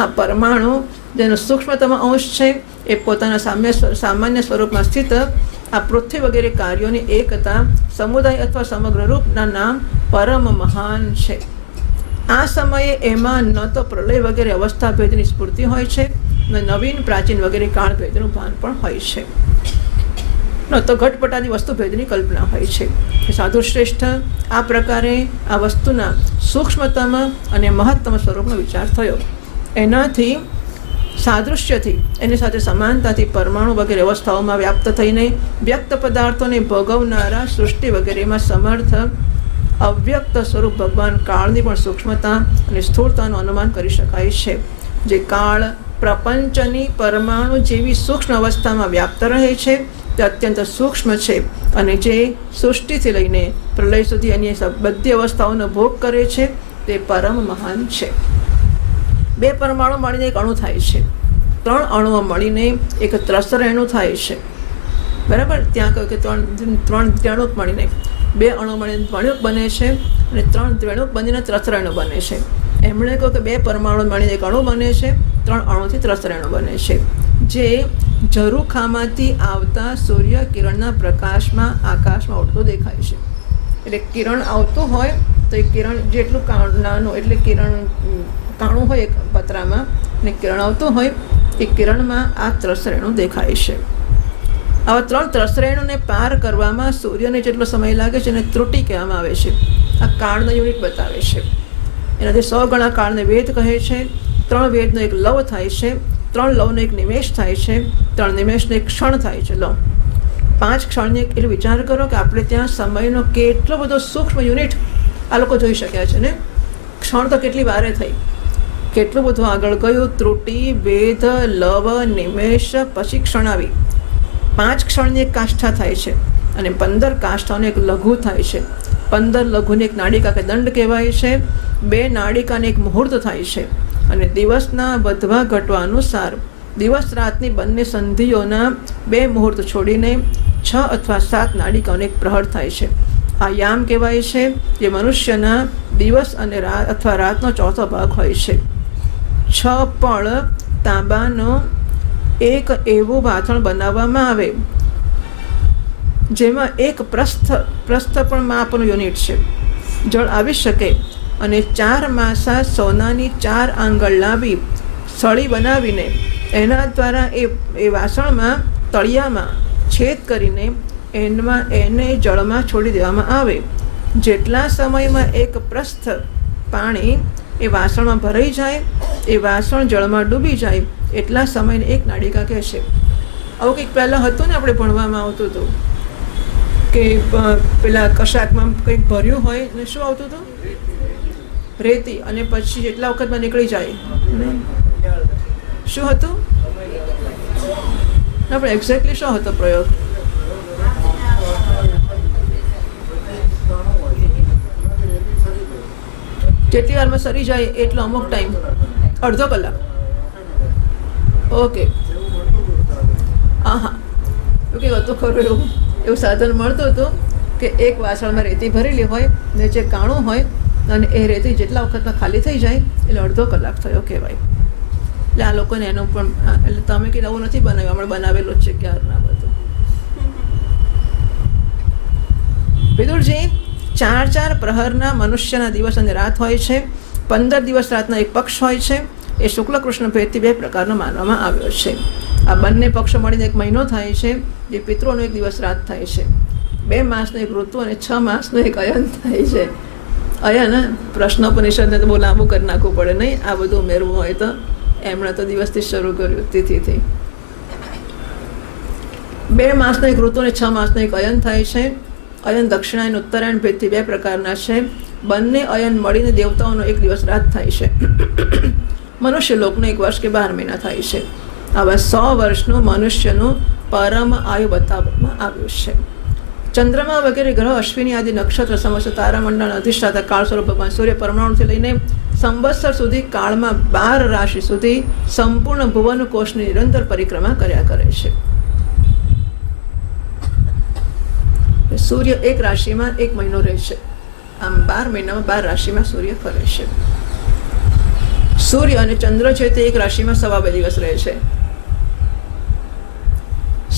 આ પરમાણુ જેનો સૂક્ષ્મતમ અંશ છે એ પોતાના સામાન્ય સ્વરૂપમાં સ્થિત આ પૃથ્વી વગેરે કાર્યોની એકતા સમુદાય અથવા સમગ્ર રૂપના નામ પરમ મહાન છે. આ સમયે એમાં ન તો પ્રલય વગેરે અવસ્થા ભેદની સ્ફૂર્તિ હોય છે, ન નવીન પ્રાચીન વગેરે કાળ ભેદનું ભાન પણ હોય છે, ન તો ઘટપટાદી વસ્તુ ભેદની કલ્પના હોય છે. સાધુ શ્રેષ્ઠ, આ પ્રકારે આ વસ્તુના સૂક્ષ્મતમ અને મહત્તમ સ્વરૂપનો વિચાર થયો. એનાથી સાદૃશ્યથી એની સાથે સમાનતાથી પરમાણુ વગેરે અવસ્થાઓમાં વ્યાપ્ત થઈને વ્યક્ત પદાર્થોને ભોગવનારા સૃષ્ટિ વગેરેમાં સમર્થ અવ્યક્ત સ્વરૂપ ભગવાન કાળની પણ સૂક્ષ્મતા અને સ્થૂળતાનું અનુમાન કરી શકાય છે. જે કાળ પ્રપંચની પરમાણુ જેવી સૂક્ષ્મ અવસ્થામાં વ્યાપ્ત રહે છે તે અત્યંત સૂક્ષ્મ છે અને જે સૃષ્ટિથી લઈને પ્રલય સુધી અન્ય બધી અવસ્થાઓનો ભોગ કરે છે તે પરમ મહાન છે. બે પરમાણુ મળીને એક અણુ થાય છે, ત્રણ અણુઓ મળીને એક ત્રસરેણુ થાય છે, બરાબર. ત્યાં કહ્યું કે ત્રણ દ્રેણુક મળીને, બે અણુ મળીને દ્રેણુક બને છે અને ત્રણ દ્રેણુક બનીને ત્રસરેણુ બને છે. એમણે કહ્યું કે 2 પરમાણુ મળીને 1 અણુ બને છે, 3 અણુથી ત્રસરેણુ બને છે, જે ઝરૂખામાંથી આવતા સૂર્ય કિરણના પ્રકાશમાં આકાશમાં ઉડતો દેખાય છે. એટલે કિરણ આવતું હોય તો એ કિરણ જેટલું નાનું, એટલે કિરણ કાણું હોય એક પતરામાં ને કિરણ આવતું હોય એ કિરણમાં આ ત્રસરેણુ દેખાય છે. આવા 3 ત્રસરેણુને પાર કરવામાં સૂર્યને જેટલો સમય લાગે છે એને ત્રુટિ કહેવામાં આવે છે. આ કાળનો યુનિટ બતાવે છે. એનાથી 100 ગણા કાળને વેદ કહે છે. 3 વેદનો એક લવ થાય છે, 3 લવનો એક નિમેષ થાય છે, 3 નિમેષનો એક ક્ષણ થાય છે. લવ 5 ક્ષણને એટલે વિચાર કરો કે આપણે ત્યાં સમયનો કેટલો બધો સૂક્ષ્મ યુનિટ આ લોકો જોઈ શક્યા છે ને. ક્ષણ તો કેટલી વારે થઈ, કેટલું બધું આગળ ગયું. ત્રુટિ, વેદ, લવ, નિમેષ, પછી ક્ષણ આવી. 5 ક્ષણની એક કાષ્ઠા થાય છે અને 15 કાષ્ઠાનો એક લઘુ થાય છે. 15 લઘુની એક નાડિકા કે દંડ કહેવાય છે. 2 નાડિકાને એક મુહૂર્ત થાય છે. અને દિવસના વધવા ઘટવા અનુસાર દિવસ રાતની બંને સંધિઓના 2 મુહૂર્ત છોડીને 6 અથવા 7 નાડિકાઓને એક પ્રહર થાય છે. આ યામ કહેવાય છે, જે મનુષ્યના દિવસ અને રાત અથવા રાતનો ચોથો ભાગ હોય છે. 6 પળ તાંબાનો એક એવું વાસણ બનાવવામાં આવે જેમાં એક પ્રસ્થ પણ માપનું યુનિટ છે, જળ આવી શકે, અને 4 માસા સોનાની 4 આંગળ લાવી સળી બનાવીને એના દ્વારા એ વાસણમાં તળિયામાં છેદ કરીને એને જળમાં છોડી દેવામાં આવે. જેટલા સમયમાં એક પ્રસ્થ પાણી એ વાસણમાં ભરાઈ જાય, એ વાસણ જળમાં ડૂબી જાય, એટલા સમયને 1 નાડિકા કહેશે. આવું કંઈક પહેલાં હતું ને, આપણે ભણવામાં આવતું હતું કે પેલા કશાકમાં કંઈક ભર્યું હોય ને શું આવતું હતું? રેતી. અને પછી જેટલા વખતમાં નીકળી જાય શું હતું? આપણે એક્ઝેક્ટલી શું હતો પ્રયોગ? જેટલી વારમાં સરી જાય એટલો અમુક ટાઈમ, અડધો કલાક. ઓકે, હા, ઓકે, હતું ખરું એવું સાધન મળતું હતું કે એક વાસણમાં રેતી ભરેલી હોય ને જે કાણું હોય, અને એ રેતી જેટલા વખતમાં ખાલી થઈ જાય એટલે અડધો કલાક થયો કહેવાય. એટલે આ લોકોને એનું પણ, એટલે તમે કે નવું નથી બનાવ્યું, આપણે બનાવેલું જ છે ક્યારના બધું. વિદુરજી, 4 પ્રહરના મનુષ્યના દિવસ અને રાત હોય છે. 15 દિવસ રાતના એક પક્ષ હોય છે. એ શુક્લ કૃષ્ણ ભેદથી 2 પ્રકારનો માનવામાં આવ્યો છે. આ બંને પક્ષો મળીને 1 મહિનો થાય છે, જે પિતૃનો 1 દિવસ રાત થાય છે. 2 માસનો એક ઋતુ અને 6 માસનો એક અયન થાય છે. અયન પ્રશ્નોપનિષદને તો બહુ લાંબુ કરી નાખવું પડે નહીં, આ બધું ઉમેરવું હોય તો. એમણે તો દિવસથી શરૂ કર્યું, તિથિથી. 2 માસનો એક ઋતુ અને 6 માસનો એક અયન થાય છે. અયન દક્ષિણાયન ઉત્તરાયણ ભેદથી 2 પ્રકારના છે. બંને અયન મળીને દેવતાઓનો 1 દિવસ રાત થાય છે. મનુષ્ય લોકનો 1 વર્ષ કે 12 મહિના થાય છે. આવા 100 વર્ષનું મનુષ્યનું પરમ આયુ બતાવવામાં આવ્યું છે. ચંદ્રમા વગેરે ગ્રહ, અશ્વિની આદિ નક્ષત્ર, સમસ્ત તારામંડળ અધિષ્ઠાતા કાળ સ્વરૂપ ભગવાન સૂર્ય પરમાણુથી લઈને સંવત્સર સુધી કાળમાં 12 રાશિ સુધી સંપૂર્ણ ભુવન કોષની નિરંતર પરિક્રમા કર્યા કરે છે. સૂર્ય એક રાશિમાં 1 મહિનો રહે છે. આમ 12 મહિનામાં 12 રાશિમાં સૂર્ય ફરે છે. સૂર્ય અને ચંદ્ર છે તે એક રાશિમાં 2.5 દિવસ રહે છે.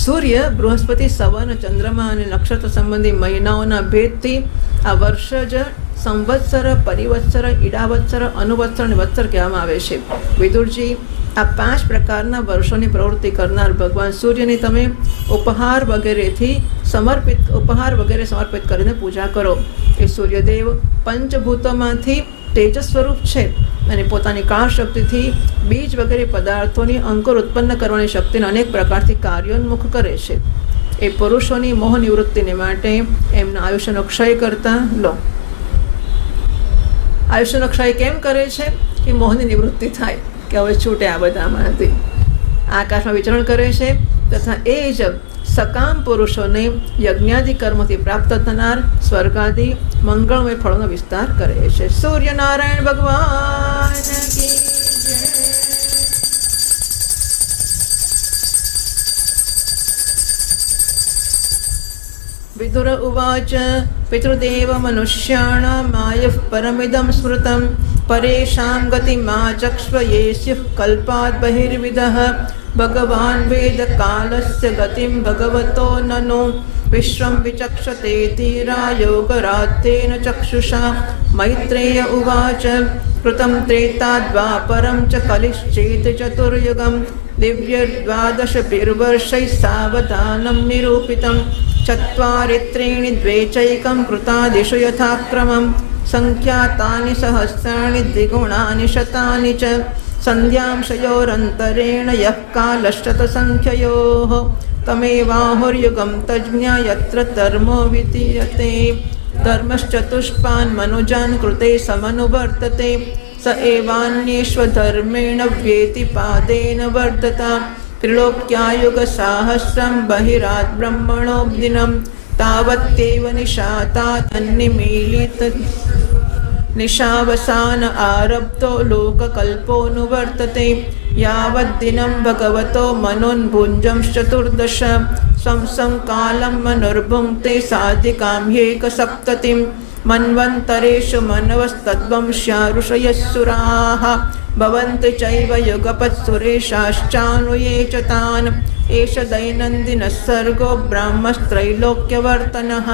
સૂર્ય, બૃહસ્પતિ, સવન, ચંદ્રમા અને નક્ષત્ર સંબંધી મહિનાઓના ભેદથી આ વર્ષજ, સંવત્સર, પરિવત્સર, ઈડાવત્સર, અનુવત્સર અને વત્સર કહેવામાં આવે છે. વિદુરજી, આ 5 પ્રકારના વર્ષોની પ્રવૃત્તિ કરનાર ભગવાન સૂર્યની તમે ઉપહાર વગેરે સમર્પિત કરીને પૂજા કરો. એ સૂર્યદેવ પંચભૂતોમાંથી તેજસ સ્વરૂપ છે અને પોતાની કાળ શક્તિથી બીજ વગેરે પદાર્થોની અંકુર ઉત્પન્ન કરવાની શક્તિને અનેક પ્રકારથી કાર્યોન્મુખ કરે છે. એ પુરુષોની મોહ નિવૃત્તિને માટે એમના આયુષ્યનો ક્ષય કરતા લો. આયુષ્યનો ક્ષય કેમ કરે છે? કે મોહની નિવૃત્તિ થાય, કે હવે છૂટે આ બધામાંથી. આકાશમાં વિચરણ કરે છે તથા એ જ સકામ પુરુષોને યજ્ઞાદિ કર્મથી પ્રાપ્ત થનાર સ્વર્ગાદિ મંગળમય ફળોનો વિસ્તાર કરે છે. સૂર્યનારાયણ ભગવાન કી જય. વિદુર ઉવાચ પિતૃદેવ મનુષ્યાણામાયઃ પરમિદં સ્મૃતં परेषां गतिमाचक्ष्व ये स्युः कल्पात् बहिर्विदः भगवान् वेदकालस्य गतिं भगवतो ननु विश्वं विचक्षते धीरा योगरात्तेन चक्षुषा मैत्रेय उवाच कृतं त्रेताद्वापरं च कलिश्चेत् चतुर्युगं दिव्यद्वादशभिर्वर्षैः सावधानं निरूपितं चत्वारि त्रीणि द्वे चैकं कृतादिषु यथाक्रमं संख्यातानि सहस्राणि द्विगुणानि शतानि च संध्यांशयोरन्तरेण यः कालशतसंख्ययोः तमेवाहुर्युगं तज्ज्ञा यत्र धर्मो वितीयते धर्मश्चतुष्पान् मनुजान् कृते समनुवर्तते स एवान्येष्वधर्मेण व्येतिपादेन वर्धता त्रिलोक्यायुगसाहस्रं बहिरात् ब्रह्मणो दिनं तावत्येव निशातात् अन्निमीलित निशावसान आरब्धो लोककल्पोऽनुवर्तते यावद्दिनं भगवतो मनोन्भुञ्जंश्चतुर्दश संसङ्कालं मनुर्भुङ्क्ते साधिकां ह्येकसप्ततिं मन्वन्तरेषु मनवस्तद्वंश्या ऋषयः सुराः भवन्ति चैव युगपत्सुरेशाश्चानुये च तान् एष दैनन्दिनः सर्गो ब्राह्मस्त्रैलोक्यवर्तनः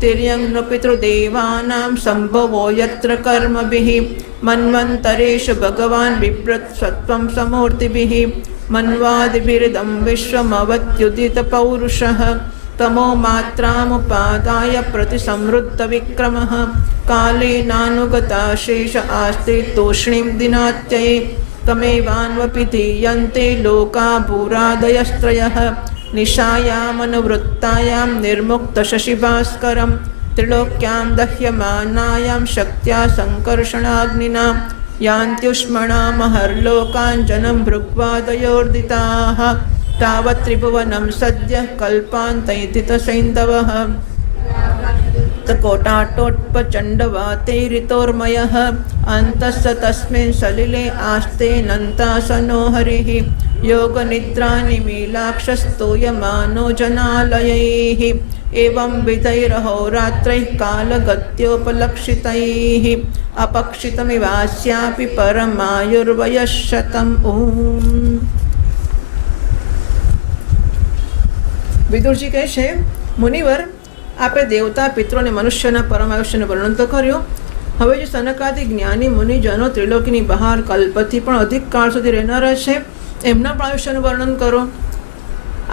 तिर्यङ्नृपितृदेवानां सम्भवो यत्र कर्मभिः मन्वन्तरेषु भगवान् बिभ्रत्सत्त्वं समूर्तिभिः मन्वादिभिरिदं विश्वमवत्युदितपौरुषः तमो मात्रामुपादाय प्रतिसमृद्धविक्रमः कालेनानुगता शेष आस्ते तूष्णीं दिनात्यै तमेवान्वपि धीयन्ते लोका भूरादयस्त्रयः निशायामनुवृत्तायां निर्मुक्तशशिभास्करं त्रिलोक्यां दह्यमानायां शक्त्या सङ्कर्षणाग्निना यान्त्युष्मणामहर्लोकाञ्जनं भृग्वादयोर्दिताः तावत् त्रिभुवनं सद्यः कल्पान्तैथितसैन्धवः कोटाटोत्पचण्डवातैरितोर्मयः अन्तस्य तस्मिन् सलिले आस्तेऽनन्तासनो हरिः योगनिद्रानिमीलाक्षस्तूयमानो जनालयैः एवं विधैरहोरात्रैः कालगत्योपलक्षितैः अपक्षितमिवास्यापि परमायुर्वयशतम् ॐ। વિદુરજી કહે છે, મુનિવર આપે દેવતા પિતૃ અને મનુષ્યના પરમાયુષ્યનું વર્ણન તો કર્યું. હવે જે સનકાદિ જ્ઞાની મુનિજનો ત્રિલોકીની બહાર કલ્પથી પણ અધિક કાળ સુધી રહેનારા છે એમના પણ આયુષ્યનું વર્ણન કરો.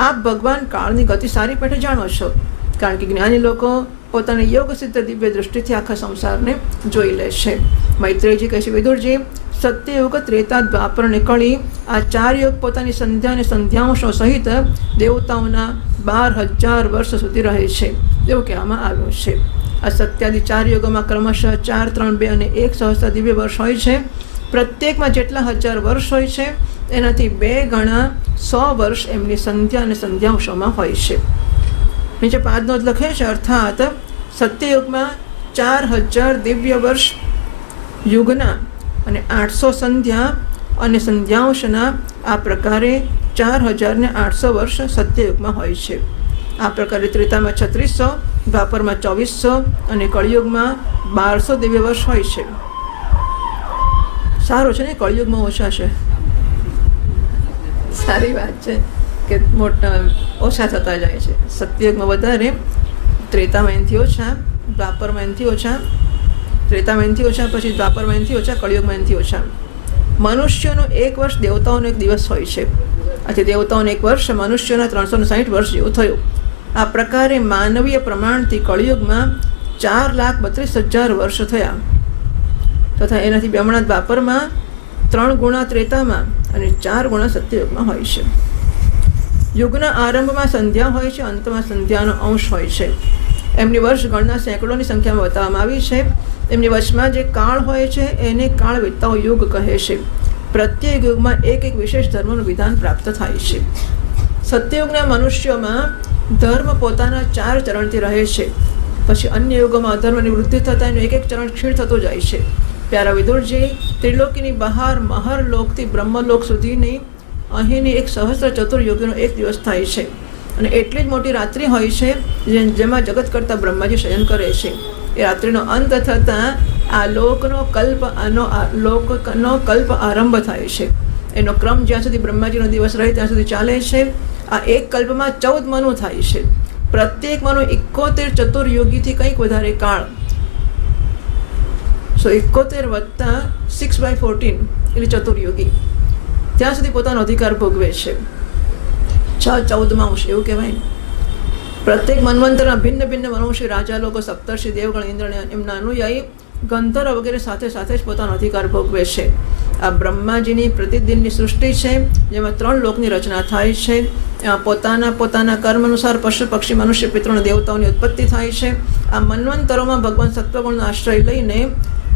આપ ભગવાન કાળની ગતિ સારી પેઠે જાણો છો, કારણ કે જ્ઞાની લોકો પોતાની યોગ સિદ્ધ દિવ્ય દૃષ્ટિથી આખા સંસારને જોઈ લે છે. મૈત્રેયજી કહે છે, વિદુરજી સત્યયુગ, ત્રેતા, દ્વાપર અને કળી આ ચાર યુગ પોતાની સંધ્યા અને સંધ્યાંશો સહિત દેવતાઓના 12,000 વર્ષ સુધી રહે છે એવું કહેવામાં આવ્યું છે. આ સત્યાદિ ચાર યુગોમાં ક્રમશઃ 4, 3, 2 અને 1 સહસ્ત્ર દિવ્ય વર્ષ હોય છે. પ્રત્યેકમાં જેટલા 1000 વર્ષ હોય છે એનાથી 2 ગણા 100 વર્ષ એમની સંધ્યા અને સંધ્યાંશોમાં હોય છે. નીચે પાદનો લખે છે, અર્થાત સત્યયુગમાં 4000 દિવ્ય વર્ષ યુગના અને 800 સંધ્યા અને સંધ્યાંશના આ પ્રકારે 4800 વર્ષ સત્યયુગમાં હોય છે. આ પ્રકારે ત્રેતામાં 3600, દ્વાપરમાં 2400 અને કળિયુગમાં 1200 દિવ્ય વર્ષ હોય છે. સારું છે ને, કળિયુગમાં ઓછા છે, સારી વાત છે કે મોટા ઓછા થતા જાય છે. સત્યયુગમાં વધારે, ત્રેતામાં એનાથી ઓછા, દ્વાપરમાં એનાથી ઓછા, ત્રેતામાં એનાથી ઓછા, પછી દ્વાપરમાં એનાથી ઓછા, કળિયુગમાં એનાથી ઓછા. મનુષ્યનું 1 વર્ષ દેવતાઓનો 1 દિવસ હોય છે. આથી દેવતાઓનું 1 વર્ષ મનુષ્યના 360 વર્ષ જેવું થયું. આ પ્રકારે માનવીય પ્રમાણથી કળિયુગમાં 4,32,000 વર્ષ થયા તથા એનાથી બમણા દ્વાપરમાં, 3 ગુણા ત્રેતામાં અને 4 ગુણા સત્યયુગમાં હોય છે. યુગના આરંભમાં સંધ્યા હોય છે, અંતમાં સંધ્યાનો અંશ હોય છે. એમની વર્ષ ગણના સેંકડોની સંખ્યામાં બતાવવામાં આવી છે. એમની વચમાં જે કાળ હોય છે એને કાળ વેતાઓ યુગ કહે છે. પ્રત્યેક યુગમાં એક વિશેષ ધર્મનું વિધાન પ્રાપ્ત થાય છે. સત્યયુગના મનુષ્યોમાં ધર્મ પોતાના 4 ચરણથી રહે છે. પછી અન્ય યુગોમાં અધર્મની વૃદ્ધિ થતાં એનું એક ચરણ ક્ષીણ થતું જાય છે. પ્યારા વિદુરજી, ત્રિલોકીની બહાર મહરલોકથી બ્રહ્મલોક સુધીની અહીંની 1 સહસ્ત્ર ચતુર્યુગીનો 1 દિવસ થાય છે. અને એટલી જ મોટી રાત્રિ હોય છે જેમાં જગત કરતા બ્રહ્માજી શયન કરે છે. એ રાત્રિનો અંત થતાં આ લોકનો કલ્પ આરંભ થાય છે. એનો ક્રમ જ્યાં સુધી બ્રહ્માજીનો દિવસ રહે ત્યાં સુધી ચાલે છે. આ એક કલ્પમાં 14 મનુ થાય છે. પ્રત્યેક મનુ 71 ચતુર્યુગીથી કંઈક વધારે કાળ. સો 71 વત્તા 6/14 એટલે ચતુર્યુગી ત્યાં સુધી પોતાનો અધિકાર ભોગવે છે. 14 એવું કહેવાય. પ્રત્યેક મન્વંતરના ભિન્ન ભિન્ન મનુષ્ય, રાજા લોકો, સપ્તર્ષિ, દેવગણ, ઇન્દ્ર એમના અનુયાયી ગંધર્વ વગેરે સાથે સાથે જ પોતાનો અધિકાર ભોગવે છે. આ બ્રહ્માજીની પ્રતિદિનની સૃષ્ટિ છે, જેમાં 3 લોકની રચના થાય છે. પોતાના કર્મ અનુસાર પશુ, પક્ષી, મનુષ્ય, પિતૃ, દેવતાઓની ઉત્પત્તિ થાય છે. આ મન્વંતરોમાં ભગવાન સત્વગુણનો આશ્રય લઈને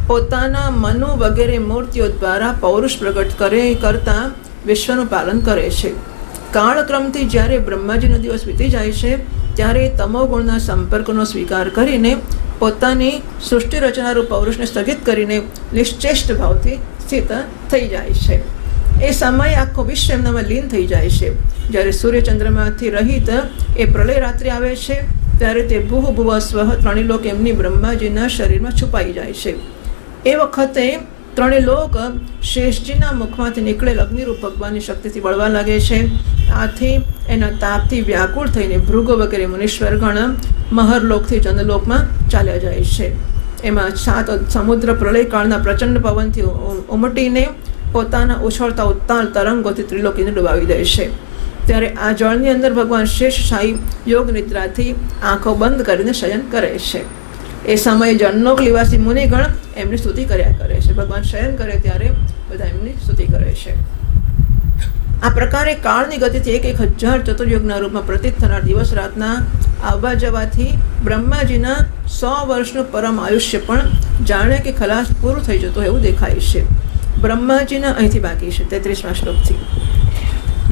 પોતાના મનુ વગેરે મૂર્તિઓ દ્વારા પૌરુષ પ્રગટ કરતા વિશ્વનું પાલન કરે છે. કાળક્રમથી જ્યારે બ્રહ્માજીનો દિવસ વીતી જાય છે ત્યારે તમોગુણના સંપર્કનો સ્વીકાર કરીને પોતાની સૃષ્ટિ રચનારૂપ પૌરુષને સ્થગિત કરીને નિશ્ચેષ્ટ ભાવથી સ્થિત થઈ જાય છે. એ સમય આખો વિશ્વ એમનામાં લીન થઈ જાય છે. જ્યારે સૂર્યચંદ્રમાંથી રહિત એ પ્રલય રાત્રિ આવે છે ત્યારે તે ભૂહ ભુવ સ્વઃ 3 લોક એમની બ્રહ્માજીના શરીરમાં છુપાઈ જાય છે. એ વખતે 3 લોક શેષજીના મુખમાંથી નીકળેલ અગ્નિરૂપ ભગવાનની શક્તિથી બળવા લાગે છે. આથી એના તાપથી વ્યાકુળ થઈને ભૃગુ વગેરે મુનીશ્વરગણ મહરલોકથી ચંદ્રલોકમાં ચાલ્યા જાય છે. એમાં 7 સમુદ્ર પ્રલયકાળના પ્રચંડ પવનથી ઉમટીને પોતાના ઉછળતા ઉત્તાલ તરંગોથી ત્રિલોકીને ડુબાવી દે છે. ત્યારે આ જળની અંદર ભગવાન શેષશાહી યોગ નિદ્રાથી આંખો બંધ કરીને શયન કરે છે. એ સમયે જનલોક નિવાસી મુનિગણ એમની સ્તુતિ કર્યા કરે છે. ભગવાન શયન કરે ત્યારે બધા એમની સ્તુતિ કરે છે. આ પ્રકારે કાળની ગતિથી 1000 ચતુર્યુગના રૂપમાં પ્રતીત થનાર દિવસ રાતના આવવા જવાથી બ્રહ્માજીના 100 વર્ષનું પરમ આયુષ્ય પણ જાણે કે ખલાસ પૂરું થઈ જતું એવું દેખાય છે. બ્રહ્માજીના અહીંથી બાકી છે 33મા શ્લોકથી.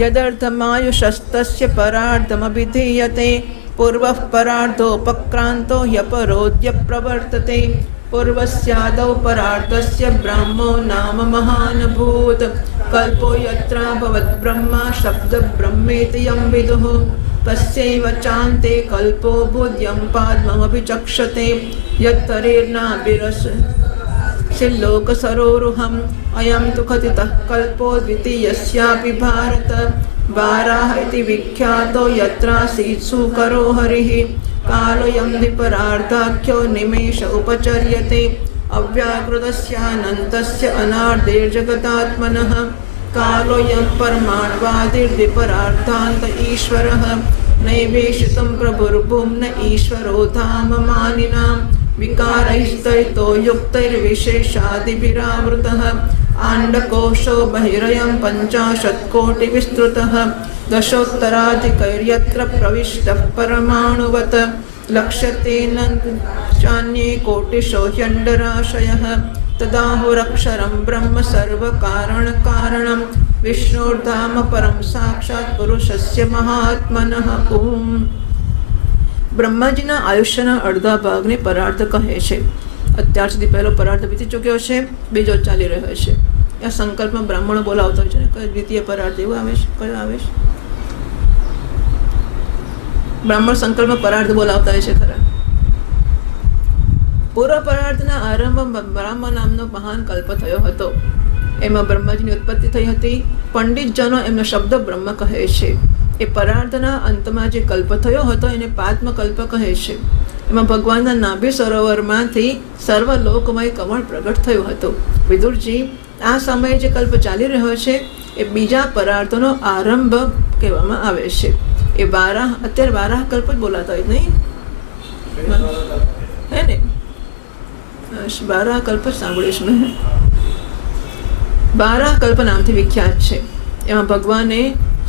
યદર્થમાયુષસ્તસ્ય પરાર્ધમભિધીયતે પૂર્વઃ પરાર્ધોપક્રાંતો યપરોદ્ય પ્રવર્તતે પૂર્વસ્યાદૌ પરાર્ધસ્ય બ્રહ્મો નામ મહાન ભૂત કલ્પો યત્રાભવત બ્રહ્મા શબ્દ બ્રહ્મેતિ યમ વિદુઃ તસ્યૈવ ચાન્તે કલ્પો ભૂદ્યં પાદ્મમભિચક્ષતે યત્તરેર્નાભિરસ શિલ્લોક સરોરુહમ અયં તુ કથિતઃ કલ્પો દ્વિતીયસ્યાપि ભારત વારાહ ઇતિ વિખ્યાતો યત્રાસીત્ સુકરો હરિઃ કાલોऽયં વિપરાર્ધાખ્યો નિમેષ ઉપચર્યતે અવ્યાકૃતસ્યાનन्तस्य અનાર્ધેર્જગતાત્મનઃ કાલોऽયં પરમાણ્વાदिर्विपरार्धान्त ईश्वरः नैवेशितं प्रभुर्भुम्न ईश्वरो धाम मानिनां विकारैस्तैतो युक्तैर्विशेषादिभिरावृतः आण्डकोशो बहिरयं 50 कोटिविस्तृतः दशोत्तराधिकैर्यत्र प्रविष्टः परमाणुवत् लक्ष्यतेन चान्ये कोटिशो ह्यण्डराशयः तदाहुरक्षरं ब्रह्म सर्वकारणकारणं विष्णुर्धाम परं साक्षात् पुरुषस्य महात्मनः ओम. બ્રહ્માજીના આયુષ્યના અડધા ભાગને પરાર્ધ કહે છે. અત્યાર સુધી પહેલો પરાર્ધ વીતી ચૂક્યો છે, બીજો ચાલી રહ્યો છે. આ સંકલ્પમાં બ્રાહ્મણો બોલાવતો હોય છે ને, કયો દ્વિતીય પરાર્ધ એવું આવે છે, કયો આવે છે? બ્રાહ્મણ સંકલ્પમાં પરાર્ધ બોલાવતા હોય છે ખરા. પૂર્વ પરાર્ધના આરંભમાં બ્રહ્મ નામનો મહાન કલ્પ થયો હતો. એમાં બ્રહ્માજીની ઉત્પત્તિ થઈ હતી. પંડિતજનો એમનો શબ્દ બ્રહ્મ કહે છે. એ પરાર્ધના અંતમાં જે કલ્પ થયો હતો એને પાદ્મકલ્પ કહે છે. એમાં ભગવાનના નાભિ સરોવરમાંથી સર્વલોકમય કમળ પ્રગટ થયું હતું. વિદુરજી, આ સમયે જે કલ્પ ચાલી રહ્યો છે એ બીજા પરાર્ધનો આરંભ કહેવામાં આવે છે. એ વારાહ, અત્યારે વારાહ કલ્પ જ બોલાતા હોય નહીં હે ને? વારાહ કલ્પ સાંભળીશ મેં. વારાહ કલ્પ નામથી વિખ્યાત છે. એમાં ભગવાને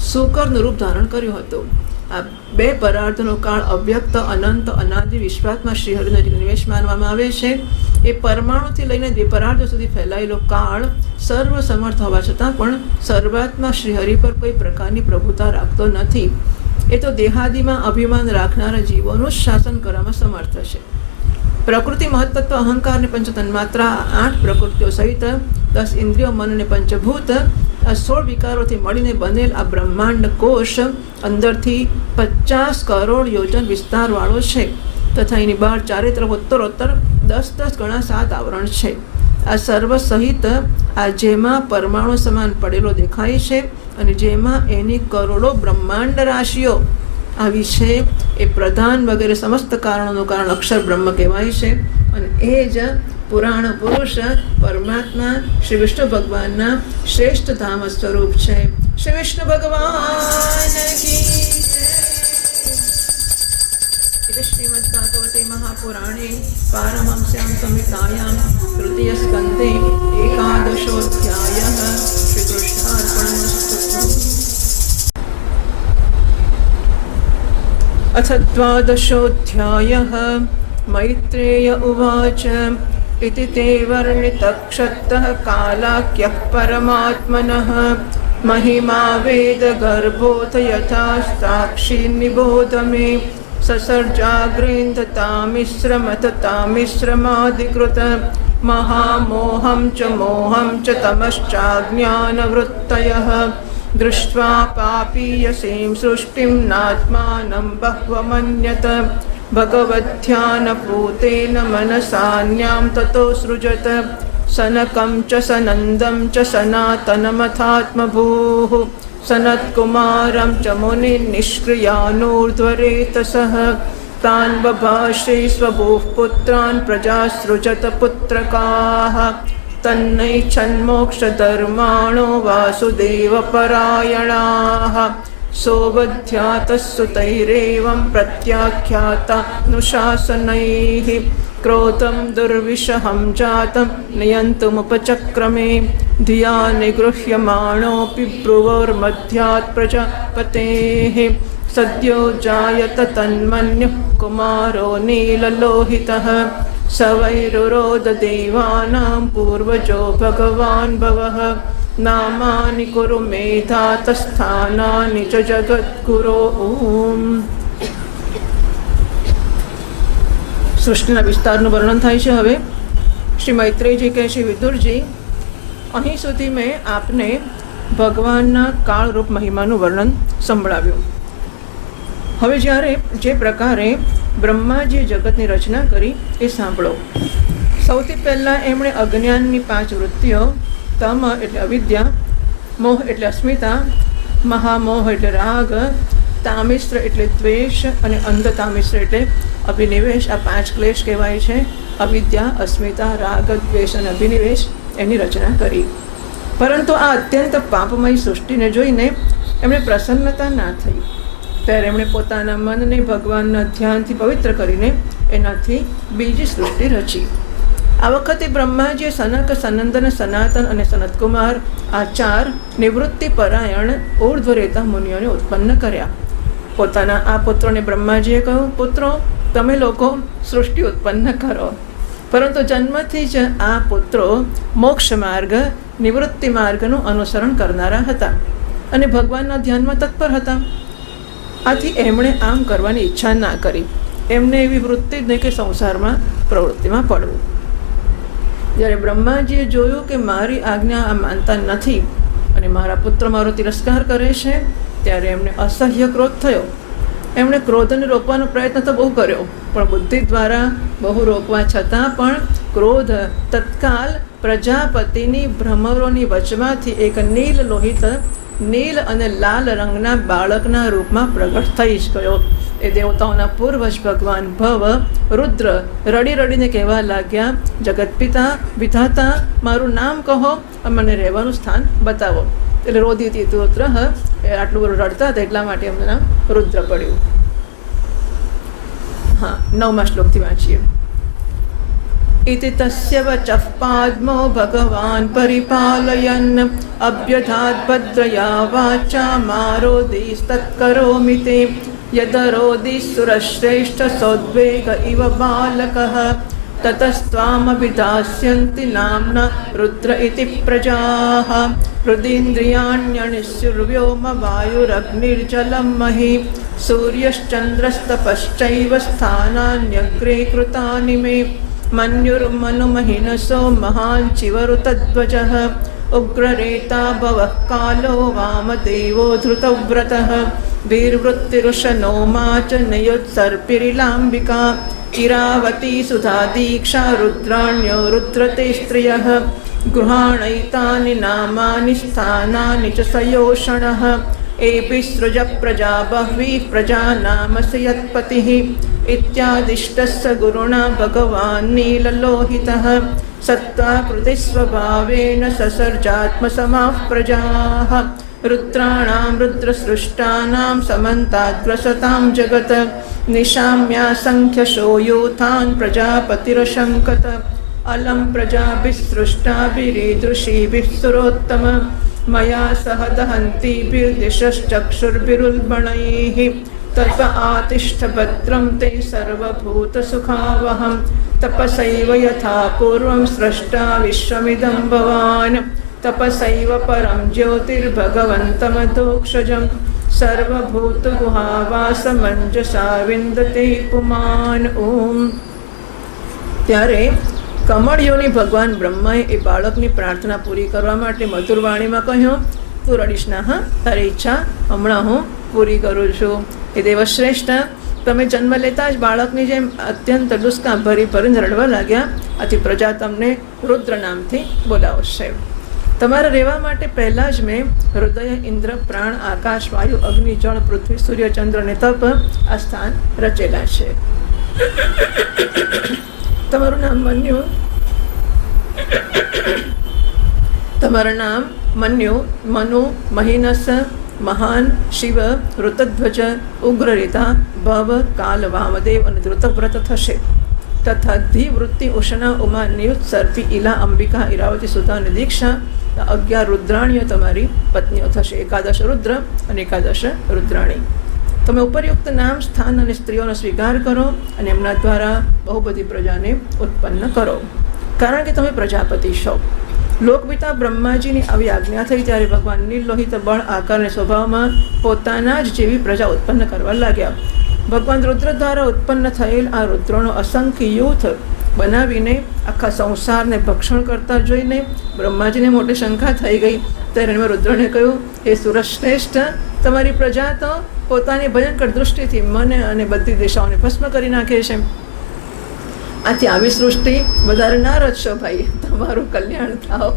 શુકરનું રૂપ ધારણ કર્યું હતું. આ 2 પરાર્ધનો કાળ અવ્યક્ત, અનંત, અનાદિ વિશ્વાત્મા શ્રીહરિનો નિવેશ માનવામાં આવે છે. એ પરમાણુથી લઈને દ્વિપરાર્ધ સુધી ફેલાયેલો કાળ સર્વ સમર્થ હોવા છતાં પણ સર્વાત્મા શ્રીહરિ પર કોઈ પ્રકારની પ્રભુતા રાખતો નથી. એ તો દેહાદિમાં અભિમાન રાખનારા જીવોનું જ શાસન કરવામાં સમર્થ છે. પ્રકૃતિ, મહત્તત્વ, અહંકાર ને પંચતન્માત્રા, 8 પ્રકૃતિઓ સહિત 10 ઇન્દ્રિયો, મન અને પંચભૂત, આ 16 વિકારોથી મળીને બનેલ આ બ્રહ્માંડ કોષ અંદરથી 50 કરોડ યોજન વિસ્તારવાળો છે તથા એની બહાર ચારે તરફ ઉત્તરોત્તર 10 ગણા 7 આવરણ છે. આ સર્વ સહિત આ જેમાં પરમાણુ સમાન પડેલો દેખાય છે અને જેમાં એની કરોડો બ્રહ્માંડ રાશિઓ આવી છે એ પ્રધાન વગેરે સમસ્ત કારણોનું કારણ અક્ષર બ્રહ્મ કહેવાય છે. અને એ જ પુરાણ પુરુષ પરમાત્મા શ્રી વિષ્ણુ ભગવાનના શ્રેષ્ઠ ધામ સ્વરૂપ છે. શ્રી વિષ્ણુ ભગવાન શ્રીમદ્ભાગવતે મહાપુરાણે પારમહંસ્યામ સંહિતાયામ તૃતીય સ્કંધે એકાદશોऽધ્યાયઃ. શ્રી કૃષ્ણાર્પણમસ્તુ. अथ द्वादशोऽध्यायः. मैत्रेय उवाच इति ते वर्णितक्षत्तः कालाख्यः परमात्मनः महिमा वेदगर्भोऽथ यथास्ताक्षी निबोध मे ससर्जाग्रेन्दतामिश्रमततामिश्रमादिकृत महामोहं च मोहं च तमश्चाज्ञानवृत्तयः दृष्ट्वा पापीयसीं सृष्टिं नात्मानं बह्वमन्यत भगवद्ध्यानपूतेन मनसान्यां ततो सृजत सनकं च सनन्दं च सनातनमथात्मभूः सनत्कुमारं च मुनिर्निष्क्रियानूर्ध्वरेतसः तान् बभाषे स्वभूः पुत्रान् प्रजासृजत पुत्रकाः तन्नैच्छन्मोक्षधर्माणो वासुदेवपरायणाः सोऽवध्यातस्सुतैरेवं प्रत्याख्यातानुशासनैः क्रोधं दुर्विषहं जातं नियन्तुमुपचक्रमे धिया निगृह्यमाणोऽपि ब्रुवोर्मध्यात् प्रजापतेः सद्यो जायत तन्मन्युः कुमारो नीललोहितः स वैरुरोध देवानां पूर्वजो भगवान् भवः नामानि कुरु मेधातस्थानानि च जगद्गुरो. સૃષ્ટિના વિસ્તારનું વર્ણન થાય છે. હવે શ્રી મૈત્રેયજી કહે છે, વિદુરજી, અહીં સુધી મેં આપને ભગવાનના કાળરૂપ મહિમાનું વર્ણન સંભળાવ્યું. હવે જ્યારે જે પ્રકારે બ્રહ્માજીએ જગતની રચના કરી એ સાંભળો. સૌથી પહેલાં એમણે અજ્ઞાનની 5 વૃત્તિઓ, તમ એટલે અવિદ્યા, મોહ એટલે અસ્મિતા, મહામોહ એટલે રાગ, તામિશ્ર એટલે દ્વેષ અને અંધતામિશ્ર એટલે અભિનિવેશ. આ 5 ક્લેશ કહેવાય છે. અવિદ્યા, અસ્મિતા, રાગ, દ્વેષ અને અભિનિવેશ એની રચના કરી. પરંતુ આ અત્યંત પાપમય સૃષ્ટિને જોઈને એમણે પ્રસન્નતા ના થઈ. ત્યારે એમણે પોતાના મનને ભગવાનના ધ્યાનથી પવિત્ર કરીને એનાથી બીજી સૃષ્ટિ રચી. આ વખતે બ્રહ્માજીએ સનક, સનંદન, સનાતન અને સનતકુમાર આ 4 નિવૃત્તિ પરાયણ ઊર્ધ્વરેતા મુનિઓને ઉત્પન્ન કર્યા. પોતાના આ પુત્રોને બ્રહ્માજીએ કહ્યું, પુત્રો, તમે લોકો સૃષ્ટિ ઉત્પન્ન કરો. પરંતુ જન્મથી જ આ પુત્રો મોક્ષ માર્ગ, નિવૃત્તિ માર્ગનું અનુસરણ કરનારા હતા અને ભગવાનના ધ્યાનમાં તત્પર હતા. આથી એમણે આમ કરવાની ઈચ્છા ના કરી. એમને એવી વૃત્તિ જ નહીં કે સંસારમાં પ્રવૃત્તિમાં પડવું. જ્યારે બ્રહ્માજીએ જોયું કે મારી આજ્ઞા આ માનતા નથી અને મારા પુત્ર મારો તિરસ્કાર કરે છે, ત્યારે એમને અસહ્ય ક્રોધ થયો. એમણે ક્રોધને રોકવાનો પ્રયત્ન તો બહુ કર્યો, પણ બુદ્ધિ દ્વારા બહુ રોકવા છતાં પણ ક્રોધ તત્કાલ પ્રજાપતિની ભ્રમરોની વચમાંથી એક નીલ લોહિત, નીલ અને લાલ રંગના બાળકના રૂપમાં પ્રગટ થઈ જ ગયો. એ દેવતાઓના પૂર્વજ ભગવાન ભવ, રુદ્ર રડી રડીને કહેવા લાગ્યા, જગતપિતા, વિધાતા, મારું નામ કહો, મને રહેવાનું સ્થાન બતાવો. એટલે રોદિતી રુદ્ર, આટલું બધું રડતા હતા એટલા માટે એમનું નામ રુદ્ર પડ્યું. હા, 9મા શ્લોકથી વાંચીએ. इति तस्य वचः पाद्मो भगवान् परिपालयन् अभ्यधात् भद्रया वाचा मारोदीस्तत्करोमि ते यदरोदिसुरश्रेष्ठ सोद्वेग इव बालकः ततस्त्वामभिधास्यन्ति नाम्ना रुद्र इति प्रजाः हृदीन्द्रियाण्यनिस्युर्व्योम वायुरग्निर्जलं महि सूर्यश्चन्द्रस्तपश्चैव स्थानान्यग्रे कृतानि मे मन्युर्मनुमहिनसो महान् चिवरुतध्वजः उग्ररेता भवः कालो वामदेवो धृतव्रतः वीर्वृत्तिरुशनो मा च नयोत्सर्पिरिलाम्बिका इरावती सुधा दीक्षा रुद्राण्यो रुद्रते स्त्रियः गृहाणैतानि नामानि स्थानानि च सयोषणः एभिसृज प्रजा बह्वीः प्रजानामसि यत्पतिः इत्यादिष्टस्य गुरुणा भगवान् नीललोहितः सत्त्वाकृतिस्वभावेन ससर्जात्मसमाः प्रजाः रुद्राणां रुद्रसृष्टानां समन्ताद्ग्रसतां जगत् निशाम्यासङ्ख्यशो यूथान् प्रजापतिरशङ्कत अलं प्रजाभिः सुरोत्तम मया सह दहन्तीभिर्दिशश्चक्षुर्भिरुल्बणैः तप आतिष्ठ भद्रं ते सर्वभूतसुखावहं तपसैव यथा पूर्वं स्रष्टा विश्वमिदं भवान् तपसैव परं ज्योतिर्भगवन्तमधोक्षजं सर्वभूतगुहावासमञ्जसा विन्दते पुमान् ओम। ત્યારે કમળયોની ભગવાન બ્રહ્માએ એ બાળકની પ્રાર્થના પૂરી કરવા માટે મધુર વાણીમાં કહ્યું, તું રડીશ ના, હા, તારી ઈચ્છા હમણાં હું પૂરી કરું છું. એ દેવશ્રેષ્ઠ, તમે જન્મ લેતા જ બાળકની જેમ અત્યંત દુષ્કા ભરીને રડવા લાગ્યા. આથી પ્રજા તમને રુદ્ર નામથી બોલાવશે. તમારા રહેવા માટે પહેલાં જ મેં હૃદય, ઇન્દ્ર, પ્રાણ, આકાશ, વાયુ, અગ્નિ, જળ, પૃથ્વી, સૂર્ય, ચંદ્ર અને તપ આ સ્થાન રચેલા છે. તમારું નામ મન્યુ, તમારું નામ મન્યુ, મનુ, મહિનસ, મહાન, શિવ, ઋતધ્વજ, ઉગ્રરીતા, ભવ, કાલ, વામદેવ અને ધૃતવ્રત થશે. તથા ધીવૃત્તિ, ઉષણા, ઉમા, નિયુત, સર્પી, ઈલા, અંબિકા, ઈરાવતી, સુધા અને દીક્ષા 11 રુદ્રાણીઓ તમારી પત્નીઓ થશે. 11 રુદ્ર અને 11 રુદ્રાણી. તમે ઉપરયુક્ત નામ, સ્થાન અને સ્ત્રીઓનો સ્વીકાર કરો અને એમના દ્વારા બહુ બધી પ્રજાને ઉત્પન્ન કરો, કારણ કે તમે પ્રજાપતિ છો. લોકપિતા બ્રહ્માજીની આવી આજ્ઞા થઈ ત્યારે ભગવાન નીલલોહિત બળ, આકાર અને સ્વભાવમાં પોતાના જ જેવી પ્રજા ઉત્પન્ન કરવા લાગ્યા. ભગવાન રુદ્ર દ્વારા ઉત્પન્ન થયેલ આ રુદ્રોનો અસંખ્ય યુથ બનાવીને આખા સંસારને ભક્ષણ કરતા જોઈને બ્રહ્માજીને મોટી શંકા થઈ ગઈ. ત્યારે એમણે રુદ્રને કહ્યું, હે સુરશ્રેષ્ઠ, તમારી પ્રજા તો પોતાની ભયંકર દૃષ્ટિથી મને અને બધી દિશાઓને ભસ્મ કરી નાખે છે. આથી આવી સૃષ્ટિ વધારે ના રચશો ભાઈ, તમારું કલ્યાણ થાવ.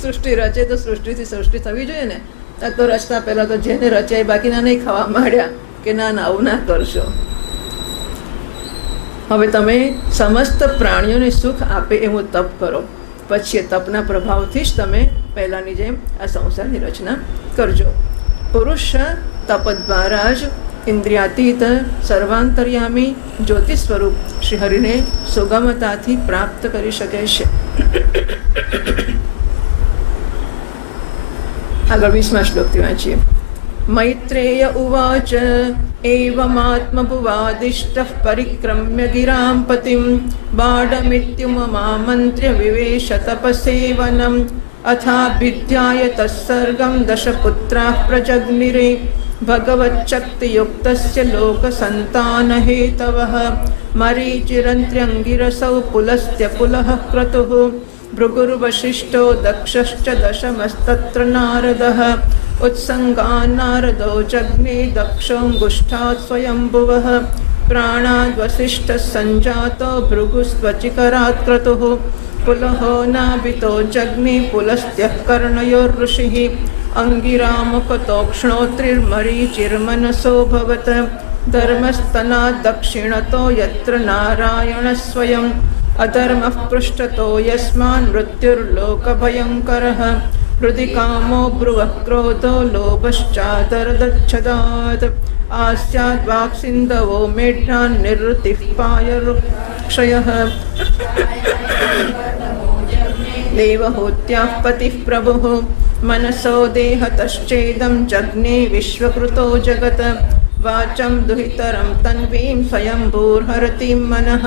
સૃષ્ટિ રચે તો સૃષ્ટિથી સૃષ્ટિ થવી જોઈએ ને. આ તો રચતા પહેલાં તો જેને રચાય બાકીના નહીં ખાવા માંડ્યા કે ના આવું ના કરશો. હવે તમે સમસ્ત પ્રાણીઓને સુખ આપે એવું તપ કરો. પછી એ તપના પ્રભાવથી જ તમે પહેલાંની જેમ આ સંસારની રચના કરજો. પુરુષ તપ દ્વારા જ ઇન્દ્રિયાતીત, સર્વાંતર્યામી, જ્યોતિ સ્વરૂપ શ્રી હરિને સુગમતાથી પ્રાપ્ત કરી શકે છે. આગળ 20મા શ્લોકથી વાંચીએ. મૈત્રેય ઉવાચ એવમાત્મભુવાદિષ્ટઃ પરિક્રમ્ય ગિરાં પતિં બાડમિત્યુમમામન્ત્ર્ય વિવેશ તપસેવનમ અથાભિધ્યાય તત્સર્ગં દશપુત્રાः પ્રજગ્નિરે ભગવચ્ચક્તિયુક્તસ્ય લોકસંતાનહેતવઃ મરીચિરંત્ર્યંગિરસૌ પુલસ્ત્ય પુલઃ ક્રતુઃ ભૃગુર્વશિષ્ઠો દક્ષશ્ચ દશમસ્તત્ર નારદઃ उत्संगान्नारदो जग्ने दक्षोऽङ्गुष्ठात् स्वयंभुवः प्राणाद्वसिष्ठः सञ्जातो भृगुस्त्वचिकरात् क्रतुः पुलहो नाभितो जग्ने पुलस्त्यः कर्णयोर्ऋषिः अङ्गिरामुखतोक्ष्णोत्रिर्मरीचिर्मनसोऽभवत् धर्मस्तनात् दक्षिणतो यत्र नारायणः स्वयम् अधर्मः पृष्ठतो यस्मान् मृत्युर्लोकभयङ्करः हृदि कामो ब्रुवः क्रोधो लोभश्चादरदच्छदात् आस्याद्वाक्सिन्धवो मेढ्रान् निर्वृतिः पायरुक्षयः देवहूत्याः पतिः प्रभुः मनसो देहतश्चेदं जग्ने विश्वकृतो जगत् वाचं दुहितरं तन्वीं स्वयंभूर्हरतीं मनः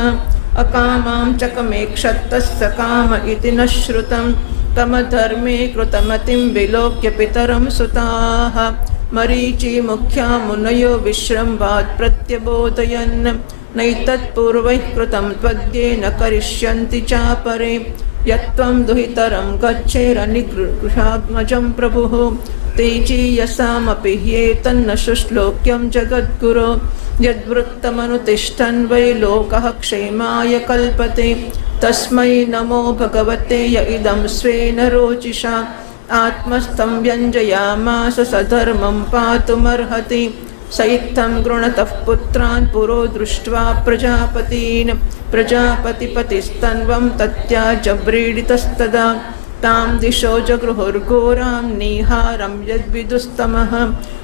अकामां चकमेक्षत्तस्य काम इति न श्रुतं तमधर्मे कृतमतिं विलोक्य पितरं सुताः मरीचि मुख्या मुनयो विश्रम्भात् प्रत्यबोधयन् नैतत्पूर्वैः कृतं त्वद्ये न करिष्यन्ति चापरे यत्त्वं दुहितरं गच्छेरनिगृहात्मजं प्रभुः तेजीयसामपि ह्येतन्न शुश्लोक्यं जगद्गुरो यद्वृत्तमनुतिष्ठन् वै लोकः क्षेमाय कल्पते तस्मै नमो भगवते य इदं स्वेन रोचिषा आत्मस्थं व्यञ्जयामास सधर्मं पातुमर्हति स इत्थं गृणतः पुत्रान् पुरो दृष्ट्वा प्रजापतीन् प्रजापतिपतिस्तन्वं तत्याजव्रीडितस्तदा तां दिशो जगृहुर्घोरां निहारं यद्विदुस्तमः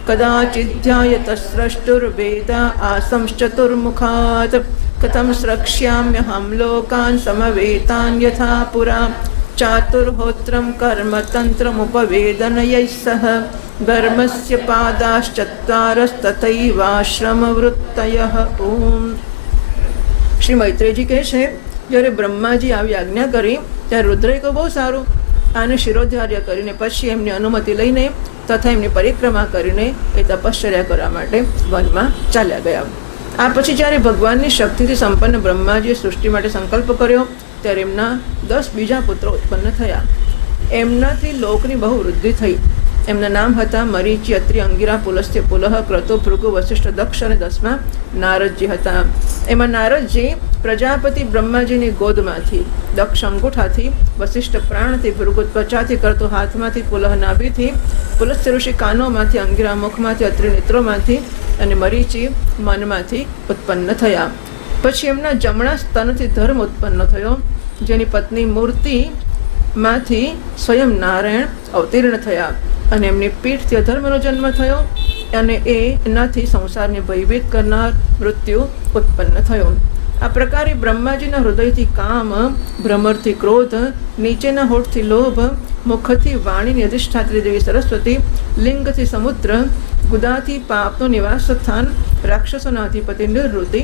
कदाचिद्ध्यायतस्रष्टुर्वेदा आसंश्चतुर्मुखात् कथं स्रक्ष्याम्यहं लोकान् समवेतान् यथा पुरा चातुर्होत्रं कर्मतन्त्रमुपवेदनयैः सह धर्मस्य पादाश्चत्वारस्तथैवाश्रमवृत्तयः। ओम। શ્રી મૈત્રેયજી કહે છે, જ્યારે બ્રહ્માજી આવી આજ્ઞા કરી ત્યારે રુદ્રએ કહ્યું બહુ સારું, આને શિરોધાર્ય કરીને પછી એમની અનુમતિ લઈને તથા એમની પરિક્રમા કરીને એ તપશ્ચર્યા કરવા માટે વનમાં ચાલ્યા ગયા. આ પછી જ્યારે ભગવાનની શક્તિથી સંપન્ન બ્રહ્માજીએ સૃષ્ટિ માટે સંકલ્પ કર્યો ત્યારે એમના 10 બીજા પુત્રો ઉત્પન્ન થયા. એમનાથી લોકની બહુ વૃદ્ધિ થઈ. એમના નામ હતા મરીચી, અત્રિ, અંગિરા, પુલસ્ત્ય, પુલહ, ક્રતુ, ભૃગુ, વશિષ્ઠ, દક્ષ અને 10મા નારદજી હતા. એમાં નારદજી પ્રજાપતિ બ્રહ્માજીની ગોદમાંથી, દક્ષ અંગૂઠાથી, વશિષ્ઠ પ્રાણથી, ભૃગુ ત્વચાથી, ક્રતુ હાથમાંથી, પુલહ નાભીથી, પુલસ્ત્ય ઋષિ કાનોમાંથી, અંગિરા મુખમાંથી, અત્રિ નેત્રોમાંથી અને મરીચી મનમાંથી ઉત્પન્ન થયા. પછી એમના જમણા સ્તનથી ધર્મ ઉત્પન્ન થયો, જેની પત્ની મૂર્તિમાંથી સ્વયં નારાયણ અવતીર્ણ થયા અને એમની પીઠથી અધર્મનો જન્મ થયો અને એનાથી સંસારને ભયભીત કરનાર મૃત્યુ ઉત્પન્ન થયો. આ પ્રકારે બ્રહ્માજીના હૃદયથી કામ, ભ્રમરથી ક્રોધ, નીચેના હોઠથી લોભ, મુખથી વાણીની અધિષ્ઠાત્રી દેવી સરસ્વતી, લિંગથી સમુદ્ર, ગુદાથી પાપનું નિવાસ સ્થાન, રાક્ષસોના અધિપતિ નિવૃત્તિ,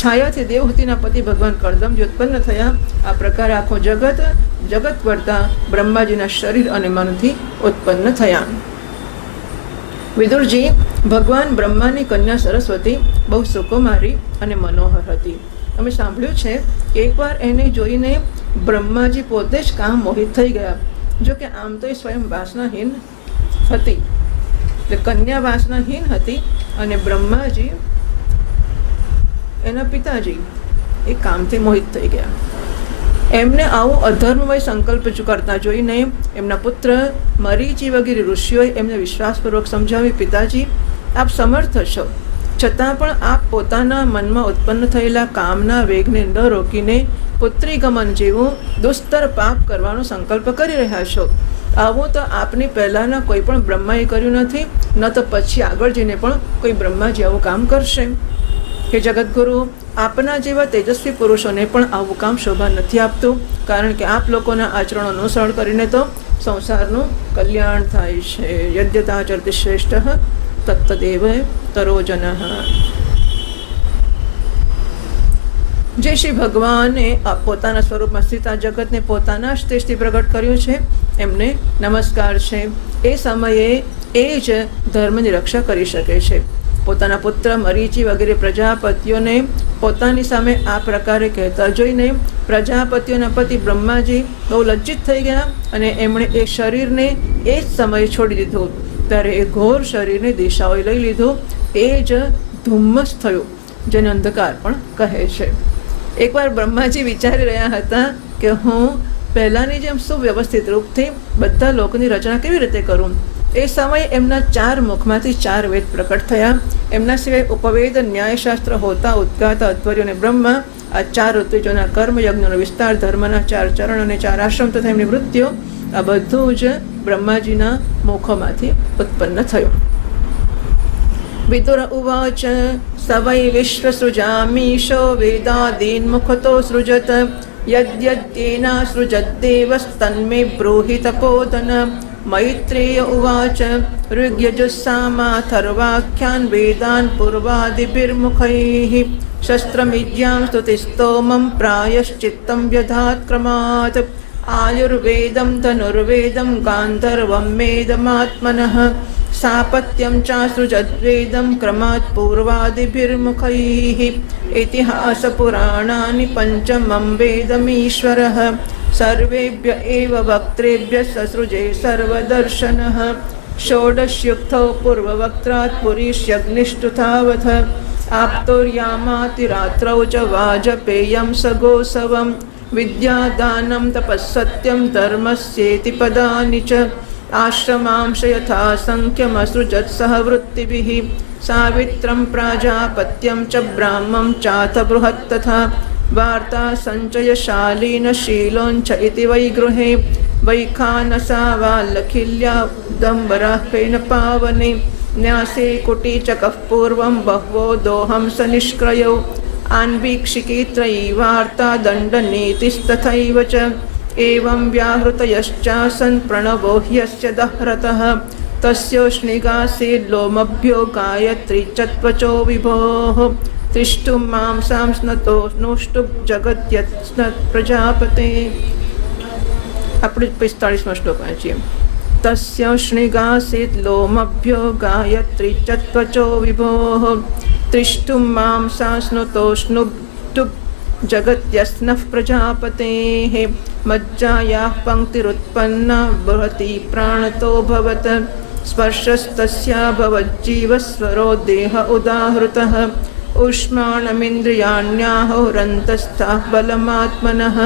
છાયાથી દેવહૂતિના પતિ ભગવાન કરદમજી ઉત્પન્ન થયા. આ પ્રકારે આખો જગત વર્તા બ્રહ્માજીના શરીર અને મનથી ઉત્પન્ન થયા. વિદુરજી, ભગવાન બ્રહ્માની કન્યા સરસ્વતી બહુ સુકુમારી અને મનોહર હતી. અમે સાંભળ્યું છે કે એકવાર એને જોઈને બ્રહ્માજી પોતે જ કામ મોહિત થઈ ગયા. જો કે આમ તો એ સ્વયં વાસનાહીન હતી, એટલે કન્યા વાસનાહીન હતી અને બ્રહ્માજી એના પિતાજી એ કામથી મોહિત થઈ ગયા. એમને આવું અધર્મમય સંકલ્પ કરતા જોઈને એમના પુત્ર મરીચી વગેરે ઋષિઓએ એમને વિશ્વાસપૂર્વક સમજાવી, પિતાજી આપ સમર્થ છો, છતાં પણ આપ પોતાના મનમાં ઉત્પન્ન થયેલા કામના વેગને ન રોકીને પુત્રી ગમન જેવું દુસ્તર પાપ કરવાનો સંકલ્પ કરી રહ્યા છો. આવું તો આપની પહેલાંના કોઈ પણ બ્રહ્માએ કર્યું નથી, ન તો પછી આગળ જઈને પણ કોઈ બ્રહ્માજી આવું કામ કરશે. કે જગતગુરુ, આપના જેવા તેજસ્વી પુરુષોને પણ આવું કામ શોભા નથી આપતું, કારણ કે આપ લોકોના આચરણો અનુસરણ કરીને તો સંસારનું કલ્યાણ થાય છે. યદ્યતાચરતિ શ્રેષ્ઠ તત્તદેવ તરોજન. જે શ્રી ભગવાને પોતાના સ્વરૂપમાં સ્થિત આ જગતને પોતાના જ તેજથી પ્રગટ કર્યું છે, એમને નમસ્કાર છે. એ સમયે એ જ ધર્મની રક્ષા કરી શકે છે. પોતાના પુત્ર મરીચી વગેરે પ્રજાપતિઓને પોતાની સામે આ પ્રકારે કહેતા જોઈને પ્રજાપતિઓના પતિ બ્રહ્માજી બહુ લજ્જિત થઈ ગયા અને એમણે એ શરીરને એ જ સમયે છોડી દીધું. ત્યારે એ ઘોર શરીરને દિશાઓએ લઈ લીધું. એ જ ધુમ્મસ થયું, જેને અંધકાર પણ કહે છે. એકવાર બ્રહ્માજી વિચારી રહ્યા હતા કે હું પહેલાંની જેમ સુવ્યવસ્થિત રૂપથી બધા લોકોની રચના કેવી રીતે કરું. એ સમયે એમના 4 મુખમાંથી 4 વેદ પ્રકટ થયા. એમના સિવાય ઉપવેદ, ન્યાયશાસ્ત્ર, હોતા, ઉદ્ગાતા, અધ્વર્ય અને બ્રહ્મા, આ 4 ઋતુજોના કર્મયજ્ઞનો વિસ્તાર, ધર્મના 4 ચરણ અને 4 આશ્રમ તથા એમની વૃત્તિઓ, આ બધું જ બ્રહ્માજીના મુખોમાંથી ઉત્પન્ન થયું. વિદુર ઉવાચ સવૈ વિશ્વસૃજામીશો વેદાદીન મુખતો સૃજત યદ્યદ્યેના સૃજદ્દેવસ્તન્મે બ્રૂહિ તપોધન. મૈત્રેય ઉવાચ ऋग्यजुस्सामाथर्वाख्यान् वेदान् पूर्वादिभिर्मुखैः शस्त्रमिज्यां स्तुतिस्तोमं प्रायश्चित्तं व्यधात् क्रमात् आयुर्वेदं धनुर्वेदं गान्धर्वं वेदमात्मनः सापत्यं चासृजद्वेदं क्रमात् पूर्वादिभिर्मुखैः इतिहासपुराणानि पञ्चमं वेदमीश्वरः सर्वेभ्य एव वक्त्रेभ्य ससृजे सर्वदर्शनः षोडशयुक्तौ पूर्ववक्त्रात् पुरीष्यग्निष्टुतावथ आप्तोर्यामातिरात्रौ च वाजपेयं सगोसवं विद्यादानं तपःसत्यं धर्मस्येति पदानि च आश्रमांश यथा संख्यमसृजत् सह वृत्तिभिः सावित्रं प्राजापत्यं च ब्राह्मं चाथ बृहत् तथा वार्ता सञ्चयशालीन शीलोञ्च इति वै गृहे वैखानसा वाल्लखिल्या दम्बराहेन पावने न्यासे कुटीचकः पूर्वं बहवो दोहंस निष्क्रयौ आन्वीक्षिकी त्रयी वार्ता दण्डनीतिस्तथैव च एवं व्याहृतयश्चासन् प्रणवो ह्यस्य दह्रतः तस्योष्णिगासील्लोमभ्यो गायत्री च त्वचो विभोः तिष्ठुं मांसां स्नतो नोष्टुं जगत्यस्नत् प्रजापते. આપણે 45મો શ્લોક વાંચીએ. તસ્ય શ્નિગાસીત લોમભ્યો ગાયત્રી ચ ત્વચો વિભોઃ ત્રિષ્ટું માંસાસ્નુતોષ્ણુભ્ જગત્યસ્નઃ પ્રજાપતેઃ મજ્જાયાઃ પંક્તિરુત્પન્ના બૃહતી પ્રાણતો ભવત સ્પર્શस्तस्या भवज्जीवस्वरो देह उदाहृतः उष्माणमिन्द्रियाण्याहुरन्तस्थाः बलमात्मनः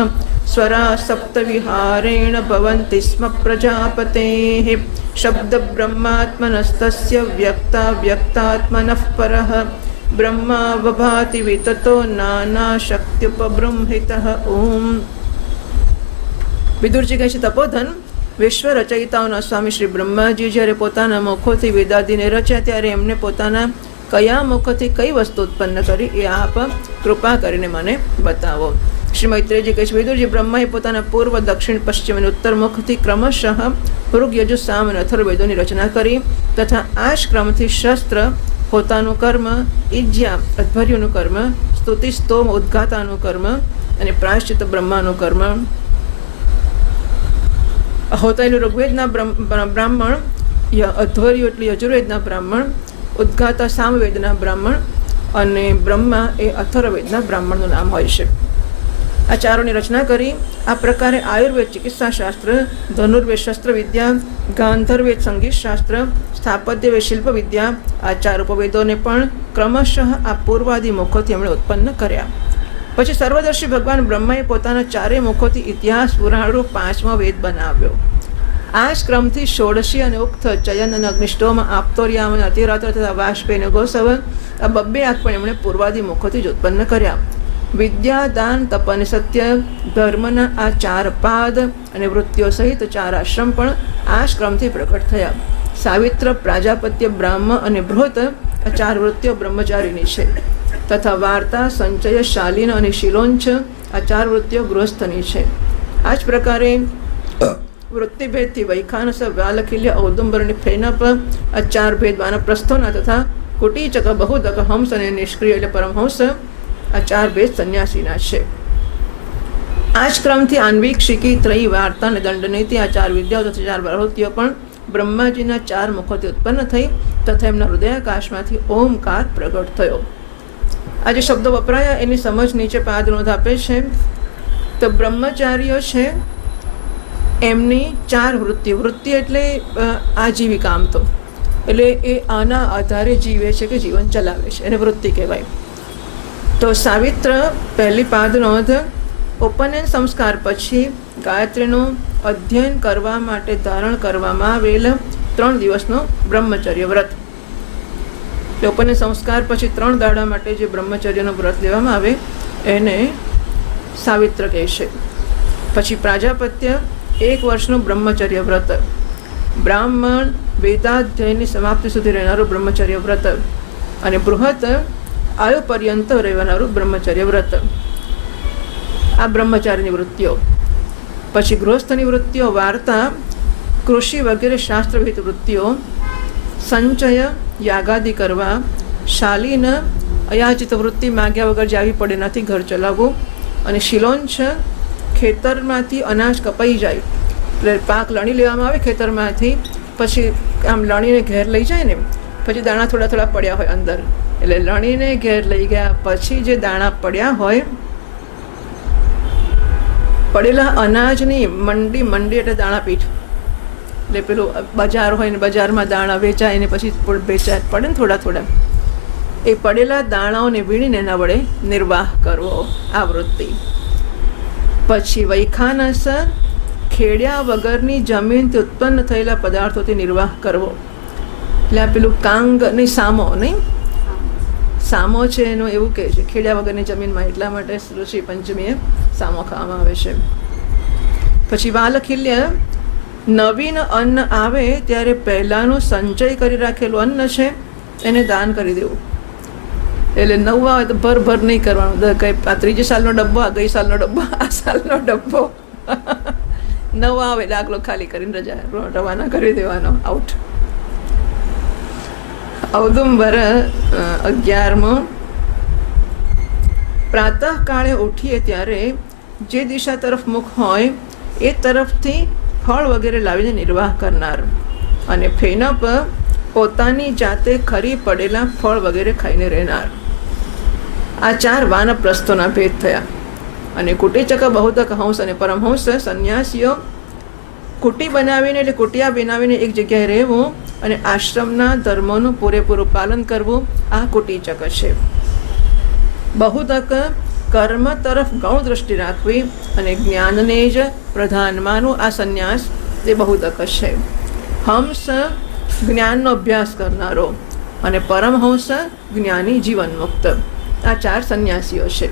स्वरा सप्तविहारेण भवन्ति स्म प्रजापतेः शब्दब्रह्मात्मनस्तस्य व्यक्ता व्यक्तात्मनः परः ब्रह्मा वभाति विततो नानाशक्त्युपबृंहितः. ओम. વિદુરજી કહે છે, તપોધન વિશ્વ રચયિતાઓના સ્વામી શ્રી બ્રહ્માજી જ્યારે પોતાના મુખોથી વેદાદિને રચ્યા ત્યારે એમને પોતાના કયા મુખથી કઈ વસ્તુ ઉત્પન્ન કરી એ આપ કૃપા કરીને મને બતાવો. શ્રી મૈત્રેયજી કહે છે, વિદુરજી બ્રહ્માએ પોતાના પૂર્વ દક્ષિણ પશ્ચિમ અને ઉત્તર મુખથી ક્રમશઃ ઋગ યજુર સામ અને અથર્વવેદોની રચના કરી તથા આ જ ક્રમથી શસ્ત્ર હોતાનું કર્મ, ઈજ્યા અધ્વર્યુનું કર્મ, સ્તુતિ સ્તોમ ઉદ્ગાતાનું કર્મ અને પ્રાયશ્ચિત બ્રહ્માનું કર્મ, હોતાયેલું ઋગ્વેદના બ્રાહ્મણ, અધ્વર્યુ એટલે યજુર્વેદના બ્રાહ્મણ, ઉદ્ગાતા સામવેદના બ્રાહ્મણ અને બ્રહ્મા એ અથર્વવેદના બ્રાહ્મણનું નામ હોય છે. આ ચારોની રચના કરી. આ પ્રકારે આયુર્વેદ ચિકિત્સાશાસ્ત્ર, ધનુર્વેદ શસ્ત્રવિદ્યા, ગાંધર્વેદ સંગીતશાસ્ત્ર, સ્થાપત્યવેદ શિલ્પવિદ્યા આ ચાર ઉપવેદોને પણ ક્રમશઃ આ પૂર્વાદિ મુખોથી એમણે ઉત્પન્ન કર્યા. પછી સર્વદર્શી ભગવાન બ્રહ્માએ પોતાના ચારેય મુખોથી ઇતિહાસ પુરાણરૂપ 5મો વેદ બનાવ્યો. આ જ ક્રમથી ષોડશી અને ઉક્ત ચયન અને અગ્નિષ્ટોમ, આપ્તોર્યામ અને અતિરાત્ર તથા વાષ્પેય અને ગોસવ આ બબ્બે આંખ પણ એમણે પૂર્વાદિ મુખોથી જ ઉત્પન્ન કર્યા. વિદ્યા, દાન, તપ અને સત્ય ધર્મના આ 4 પાદ અને વૃત્તિઓ સહિત 4 આશ્રમ પણ આ જ ક્રમથી પ્રકટ થયા. સાવિત્ર, પ્રાજાપત્ય, બ્રાહ્મ અને બૃહત આ 4 વૃત્તિઓ બ્રહ્મચારીની છે તથા વાર્તા, સંચય, શાલીન અને શિલોંચ આ 4 વૃત્તિઓ ગૃહસ્થની છે. આ જ પ્રકારે વૃત્તિભેદથી વૈખાનસ, વ્યાલખિલ્ય, ઔદુંબર અને ફેનપ આ 4 ભેદ વાનપ્રસ્થોના તથા કુટીચક, બહુદક, હંસ અને નિષ્ક્રિય એટલે પરમહંસ આ 4 ભેદ સંન્યાસીના છે. આ જ ક્રમથી આન્વિક, શિકી, ત્રયી, વાર્તા અને દંડનીતિ આ 4 વિદ્યાઓ તથા 4 પ્રવૃત્તિઓ પણ બ્રહ્માજીના 4 મુખોથી ઉત્પન્ન થઈ તથા એમના હૃદયાકાશમાંથી ઓમકાર પ્રગટ થયો. આ જે શબ્દો વપરાયા એની સમજ નીચે પાદ નોંધ આપે છે. તો બ્રહ્મચારીઓ છે એમની 4 વૃત્તિ એટલે આજીવિકા, આમ તો એટલે એ આના આધારે જીવે છે કે જીવન ચલાવે છે, એને વૃત્તિ કહેવાય. તો સાવિત્ર પહેલી પાદ નોંધ, ઉપનયન સંસ્કાર પછી ગાયત્રીનું અધ્યયન કરવા માટે ધારણ કરવામાં આવેલ 3 દિવસનો બ્રહ્મચર્ય વ્રત. ઉપનયન સંસ્કાર પછી 3 દાડા માટે જે બ્રહ્મચર્યનું વ્રત લેવામાં આવે એને સાવિત્ર કહે છે. પછી પ્રાજાપત્ય 1 વર્ષનું બ્રહ્મચર્ય વ્રત, બ્રાહ્મણ વેદાધ્યયની સમાપ્તિ સુધી રહેનારું બ્રહ્મચર્ય વ્રત અને બૃહત આયુ પર્યંત રહેનારું બ્રહ્મચર્ય વ્રત. આ બ્રહ્મચારીની વૃત્તિઓ. પછી ગૃહસ્થની વૃત્તિઓ, વાર્તા, કૃષિ વગેરે શાસ્ત્રવિહિત વૃત્તિઓ, સંચય યાગાદિ કરવા, શાલીન અયાચિત વૃત્તિ માગ્યા વગર જાવી પડે નથી, ઘર ચલાવવું, અને શિલોંચ ખેતરમાંથી અનાજ કપાઈ જાય એટલે પાક લણી લેવામાં આવે ખેતરમાંથી, પછી આમ લણીને ઘેર લઈ જાય ને, પછી દાણા થોડા થોડા પડ્યા હોય અંદર, એટલે લણીને ઘેર લઈ ગયા પછી જે દાણા પડ્યા હોય, પડેલા અનાજની મંડી એટલે દાણાપીઠ, એટલે પેલું બજાર હોય ને બજારમાં દાણા વેચાય ને પછી વેચાય પડે ને થોડા થોડા, એ પડેલા દાણાઓને વીણીને એના વડે નિર્વાહ કરવો, આ વૃત્તિ. પછી વૈખાનસ, ખેડ્યા વગરની જમીનથી ઉત્પન્ન થયેલા પદાર્થોથી નિર્વાહ કરવો. એટલે આ પેલું કાંગ નહીં, સામો નહીં, સામો છે એનું એવું કહે છે ખેડ્યા વગરની જમીનમાં, એટલા માટે ઋષિ પંચમીએ સામો ખાવામાં આવે છે. પછી વાલખિલ્ય, નવીન અન્ન આવે ત્યારે પહેલાંનું સંચય કરી રાખેલું અન્ન છે એને દાન કરી દેવું. એટલે નવું આવે તો ભર નહીં કરવાનું, કંઈ આ ત્રીજી સાલનો ડબ્બો, આ ગઈ સાલનો ડબ્બો, આ સાલનો ડબ્બો, નવા આવે ડાકલો ખાલી કરીને રવાના કરી દેવાનો, આઉટ. ઔદુંબર 11મો, પ્રાતઃકાળે ઉઠીએ ત્યારે જે દિશા તરફ મુખ હોય એ તરફથી ફળ વગેરે લાવીને નિર્વાહ કરનાર, અને ફેનપ, પોતાની જાતે ખરી પડેલા ફળ વગેરે ખાઈને રહેનાર. આ 4 વાનપ્રસ્થોના ભેદ થયા. અને કુટીચક, બહુતક, હંસ અને પરમહંસ સંન્યાસીઓ કુટી બનાવીને એટલે કુટિયા બનાવીને એક જગ્યાએ રહેવું અને આશ્રમના ધર્મોનું પૂરેપૂરું પાલન કરવું, આ કુટીચક છે. બહુતક, કર્મ તરફ ગૌણ દૃષ્ટિ રાખવી અને જ્ઞાનને જ પ્રધાન માનવું, આ સંન્યાસ એ બહુતક છે. હંસ, જ્ઞાનનો અભ્યાસ કરનારો, અને પરમહંસ જ્ઞાની જીવન મુક્ત, આ 4 સંન્યાસીઓ છે.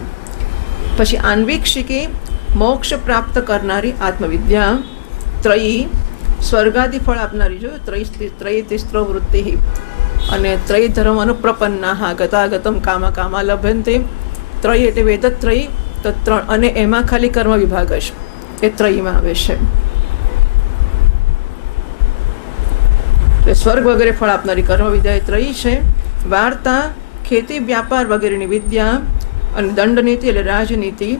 પછી આન્વીક્ષિકી, મોક્ષ પ્રાપ્ત કરનારી આત્મવિદ્યા. ત્રયી, સ્વર્ગાદિ ફળ આપનારી, જો ત્રયી તિસ્ત્રો વૃત્તિ, અને ત્રય ધર્મ અનુપ્રપન્ના ગતાગતમ કામા કામા લભ્યંતે. ત્રય એટલે વેદત્રયી, તો 3, અને એમાં ખાલી કર્મ વિભાગ છે એ ત્રયીમાં આવે છે. સ્વર્ગ વગેરે ફળ આપનારી કર્મ વિદ્યા એ ત્રયી છે. વાર્તા, ખેતી વ્યાપાર વગેરેની વિદ્યા, અને દંડનીતિ એટલે રાજનીતિ,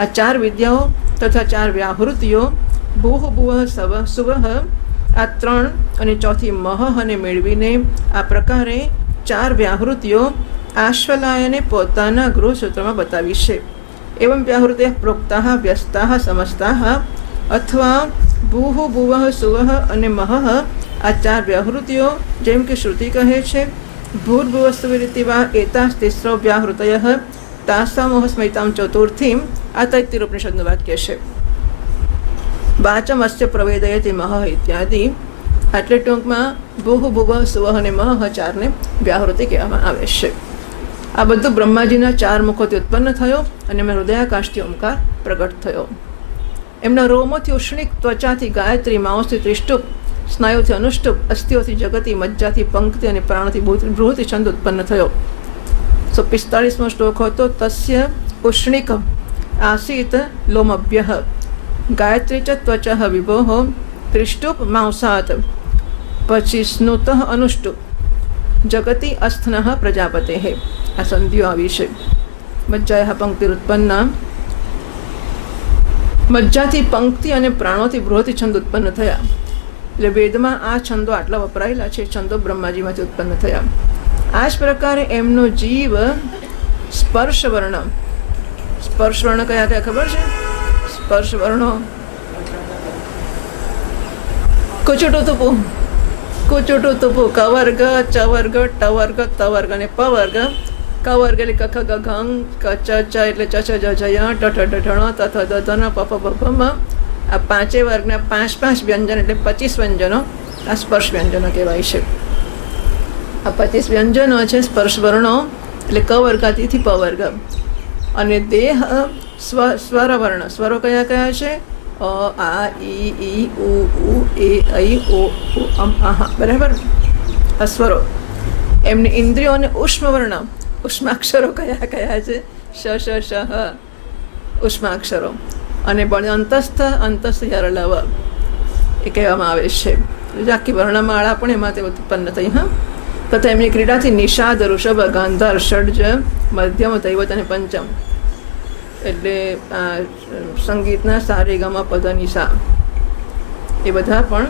આ 4 વિદ્યાઓ તથા 4 વ્યાહૃતિઓ. ભૂહ ભુવઃ સુવઃ, આ 3, અને ચોથી મહ અને મેળવીને આ પ્રકારે 4 વ્યાહૃતિઓ આશ્વલાયને પોતાના ગૃહસૂત્રમાં બતાવી છે. એવં વ્યાહૃતયઃ પ્રોક્તાઃ વ્યસ્તાઃ સમસ્તાઃ, અથવા ભૂહ ભુવઃ સુવઃ અને મહઃ, આ 4 વ્યાહૃતિઓ જેમ કે શ્રુતિ કહે છે. ભૂર્ભુવસ્તુવિરિતિ વા એતાસ તિસ્રો વ્યાહૃતયઃ તાસામોહ સ્મૈતામ ચતુર્થીમ, આ તૈત્તિરીયોપનિષદનું વાક્ય છે. વાચમ અસ્ય પ્રવેદયતિ મહ ઇત્યાદિ, આટલે ટૂંકમાં ભૂહ ભુવઃ સુવઃ અને મહ 4ને વ્યાહૃતિ કહેવામાં આવે છે. આ બધું બ્રહ્માજીના 4 મુખોથી ઉત્પન્ન થયો અને એમના હૃદયાકાશથી ઓમકાર પ્રગટ થયો. એમના રોમોથી ઉષ્ણિક, ત્વચાથી ગાયત્રી, માંસથી ત્રિષ્ટુપ, સ્નાયુથી અનુષ્ટુપ, અસ્થિઓથી જગતિ, મજ્જાથી પંક્તિ અને પ્રાણથી બૃહતિ છંદ ઉત્પન્ન થયો. 45મો શ્લોક હતો. તસ્ય ઉષ્ણિક આસીત લોમભ્યઃ, ગાયત્રી ચ ત્વચઃ વિભોઃ, ત્રિષ્ટુપ માંસાત, પછી સ્નુતઃ અનુષ્ટુપ, જગતિ અસ્થનઃ પ્રજાપતેઃ, આ સંધિઓ આવી છે. મજ્જાયાઃ પંક્તિરુત્પન્ના, મજ્જાથી પંક્તિ અને પ્રાણોથી બૃહતિ છંદ ઉત્પન્ન થયા. એટલે વેદમાં આ છંદો આટલા વપરાયેલા છે. છંદો બ્રહ્માજીમાંથી ઉત્પન્ન થયા. આ જ પ્રકારે એમનો જીવ સ્પર્શવર્ણ, સ્પર્શવર્ણ કયા કયા ખબર છે? સ્પર્શવર્ણો કુચુટુ તુપુ, કુચુટુ તુપુ, કવર્ગ, ચવર્ગ, ટવર્ગ, તવર્ગ અને પવર્ગ. કવર્ગ એટલે કખ ગ ઘંગ, ચ એટલે ચ જ જય, ઠ ઢણ, તથ દધન, પપ ભમ. આ 5 વર્ગના 5 વ્યંજન એટલે 25 વ્યંજનો આ સ્પર્શ વ્યંજનો કહેવાય છે. આ 25 વ્યંજનો છે સ્પર્શવર્ણો, એટલે ક વર્ગાથી પ વર્ગ. અને દેહ સ્વરવર્ણ, સ્વરો કયા કયા છે? અ, આ, ઈ, ઉ, એ, ઐ, ઓ, અમ, આહા, બરાબર. આ સ્વરો. એમની ઇન્દ્રિયોને ઉષ્મવર્ણ, ઉષ્માક્ષરો કયા કયા છે? શ, શ, શ, હ, ઉષ્માક્ષરો. અને અંતસ્થ, અંતસ્થ યરલવ એ કહેવામાં આવે છે. આખી વર્ણમાળા પણ એમાંથી ઉત્પન્ન થઈ. હા, તથા એમની ક્રીડાથી નિષાદ, ઋષભ, ગાંધાર, ષડજ, મધ્યમ, દૈવત અને પંચમ, એટલે સંગીતના સારેગમ પદ નિશા, એ બધા પણ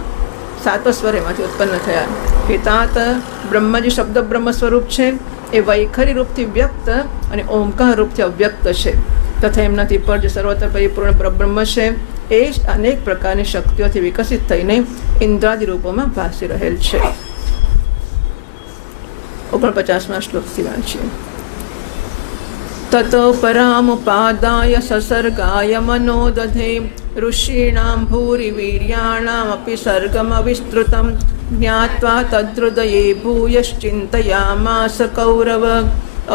7 સ્વર એમાંથી ઉત્પન્ન થયા. હિતાત, બ્રહ્માજી શબ્દ બ્રહ્મ સ્વરૂપ છે. એ વૈખરી રૂપથી વ્યક્ત અને ઓમકાર રૂપથી અવ્યક્ત છે. તથા એમનાથી પર જે સર્વત્ર પરિપૂર્ણ પરબ્રહ્મ છે એ જ અનેક પ્રકારની શક્તિઓથી વિકસિત થઈને ઇન્દ્રાદિ રૂપોમાં ભાસી રહેલ છે. 49મા શ્લોકથી વાંચીએ. તતો પરામુપાદાય સસર્ગાય મનોદધે ઋષીણાં ભૂરિ વીર્યાણામપી સર્ગમવિસ્તૃતં જ્ઞાત્વા તદ્હૃદયે ભૂયશ્ચિંતયામાસ કૌરવ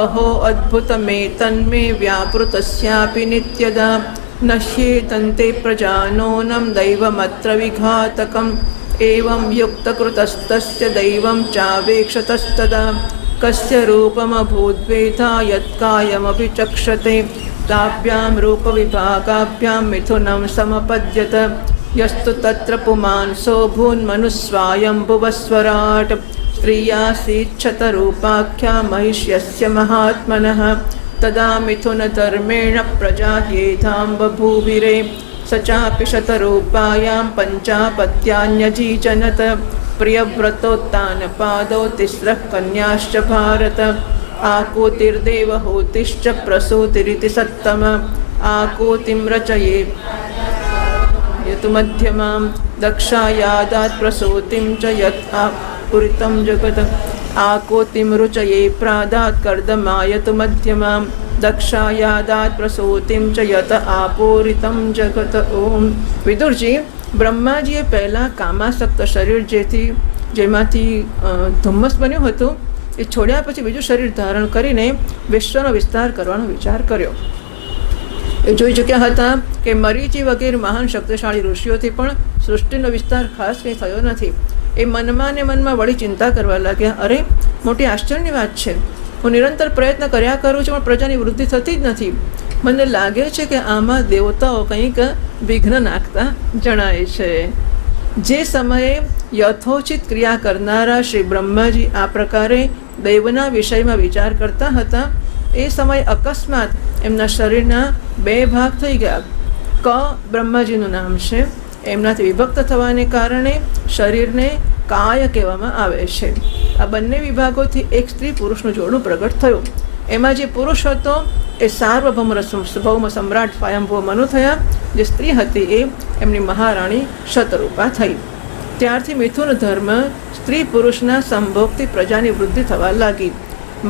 અહો અદ્ભુતમેતન્મે વ્યાપૃતસ્યાપી નિત્યદા નશ્યેતન્તે પ્રજાનોનં દૈવમત્ર વિઘાતકં એવં યુક્તકૃતસ્તસ્ય દૈવં ચાવેક્ષતસ્તદા કસ્ય રૂપમભૂદ્વેધા યત્કાયમપि ચક્ષતે તાભ્યાં રૂપવિભાગાભ્યાં મિથુनं સમપદ્યત યસ્તુ તત્ર પુમાંસો ભૂન્મનુસ્વાયંભુવસ્વરાટ સ્ત્રિયાસીચ્છતરૂપાખ્યા મહિષ્યસ્ય મહાત્મનઃ તદા મિથુનધર્મેણ પ્રજાયેધાં બભૂવિરે સ ચાપि શતરૂપાયાં પંચાપત્યાન્યજીજનત પ્રિયવ્રતોત્તાનપાદો तिस्रः कन्याश्च भारत आकूतिर्देवहूतिश्च प्रसूतिरिति सत्तम आकूतिं रचये यतु मध्यमां दक्षायादात् प्रसूतिं च यत् आपूरितं जगत् आकूतिं रुचये प्रादात् कर्दमायतु मध्यमां दक्षायादात् प्रसूतिं च यत आपूरितं जगत्. ओम. વિદુરજી, બ્રહ્માજીએ પહેલાં કામાસક્ત શરીર જેમાંથી ધુમ્મસ બન્યું હતું એ છોડ્યા પછી બીજું શરીર ધારણ કરીને વિશ્વનો વિસ્તાર કરવાનો વિચાર કર્યો. એ જોઈ ચૂક્યા હતા કે મરીચી વગેરે મહાન શક્તિશાળી ઋષિઓથી પણ સૃષ્ટિનો વિસ્તાર ખાસ કંઈ થયો નથી. એ મનમાં ને મનમાં વળી ચિંતા કરવા લાગ્યા. અરે, મોટી આશ્ચર્યની વાત છે. હું નિરંતર પ્રયત્ન કર્યા કરું છું પણ પ્રજાની વૃદ્ધિ થતી જ નથી. મને લાગે છે કે આમાં દેવતાઓ કંઈક વિઘ્ન નાખતા જણાય છે. જે સમયે યથોચિત ક્રિયા કરનારા શ્રી બ્રહ્માજી આ પ્રકારે દૈવના વિષયમાં વિચાર કરતા હતા એ સમયે અકસ્માત એમના શરીરના 2 ભાગ થઈ ગયા. ક બ્રહ્માજીનું નામ છે. એમનાથી વિભક્ત થવાને કારણે શરીરને કાય કહેવામાં આવે છે. આ બંને વિભાગોથી એક સ્ત્રી પુરુષનું જોડું પ્રગટ થયું. એમાં જે પુરુષ હતો એ સાર્વભૌમ સમ્રાટ સ્વયંભૂ મનુ થયા. જે સ્ત્રી હતી એ એમની મહારાણી શતરૂપા થઈ. ત્યારથી મિથુન ધર્મ સ્ત્રી પુરુષના સંભોગથી પ્રજાની વૃદ્ધિ થવા લાગી.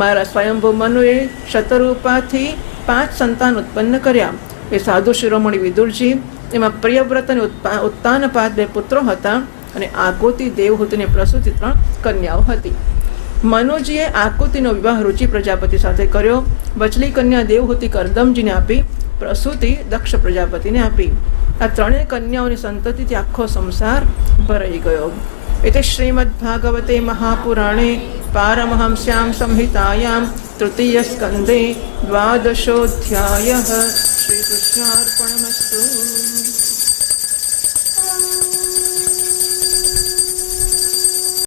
મારા સ્વયંભૂ મનુએ શતરૂપાથી 5 સંતાન ઉત્પન્ન કર્યા. એ સાધુ શિરોમણી વિદુરજી, એમાં પ્રિયવ્રત અને ઉત્તાનપાદ 2 પુત્રો હતા અને આકૃતિ, દેવહૂતિને પ્રસૂતિ 3 કન્યાઓ હતી. મનુજીએ આકૃતિનો વિવાહ રુચિ પ્રજાપતિ સાથે કર્યો. વચલી કન્યા દેવહૂતિ કરદમજીને આપી, પ્રસૂતિ દક્ષ પ્રજાપતિને આપી. આ 3 કન્યાઓની સંતતિથી આખો સંસાર ભરાઈ ગયો. એટલે શ્રીમદ્ભાગવતે મહાપુરાણે પારમહંસ્યામ સંહિતાયામ તૃતીય સ્કંદે 12 શ્રી કૃષ્ણાર્પણમસ્તુ.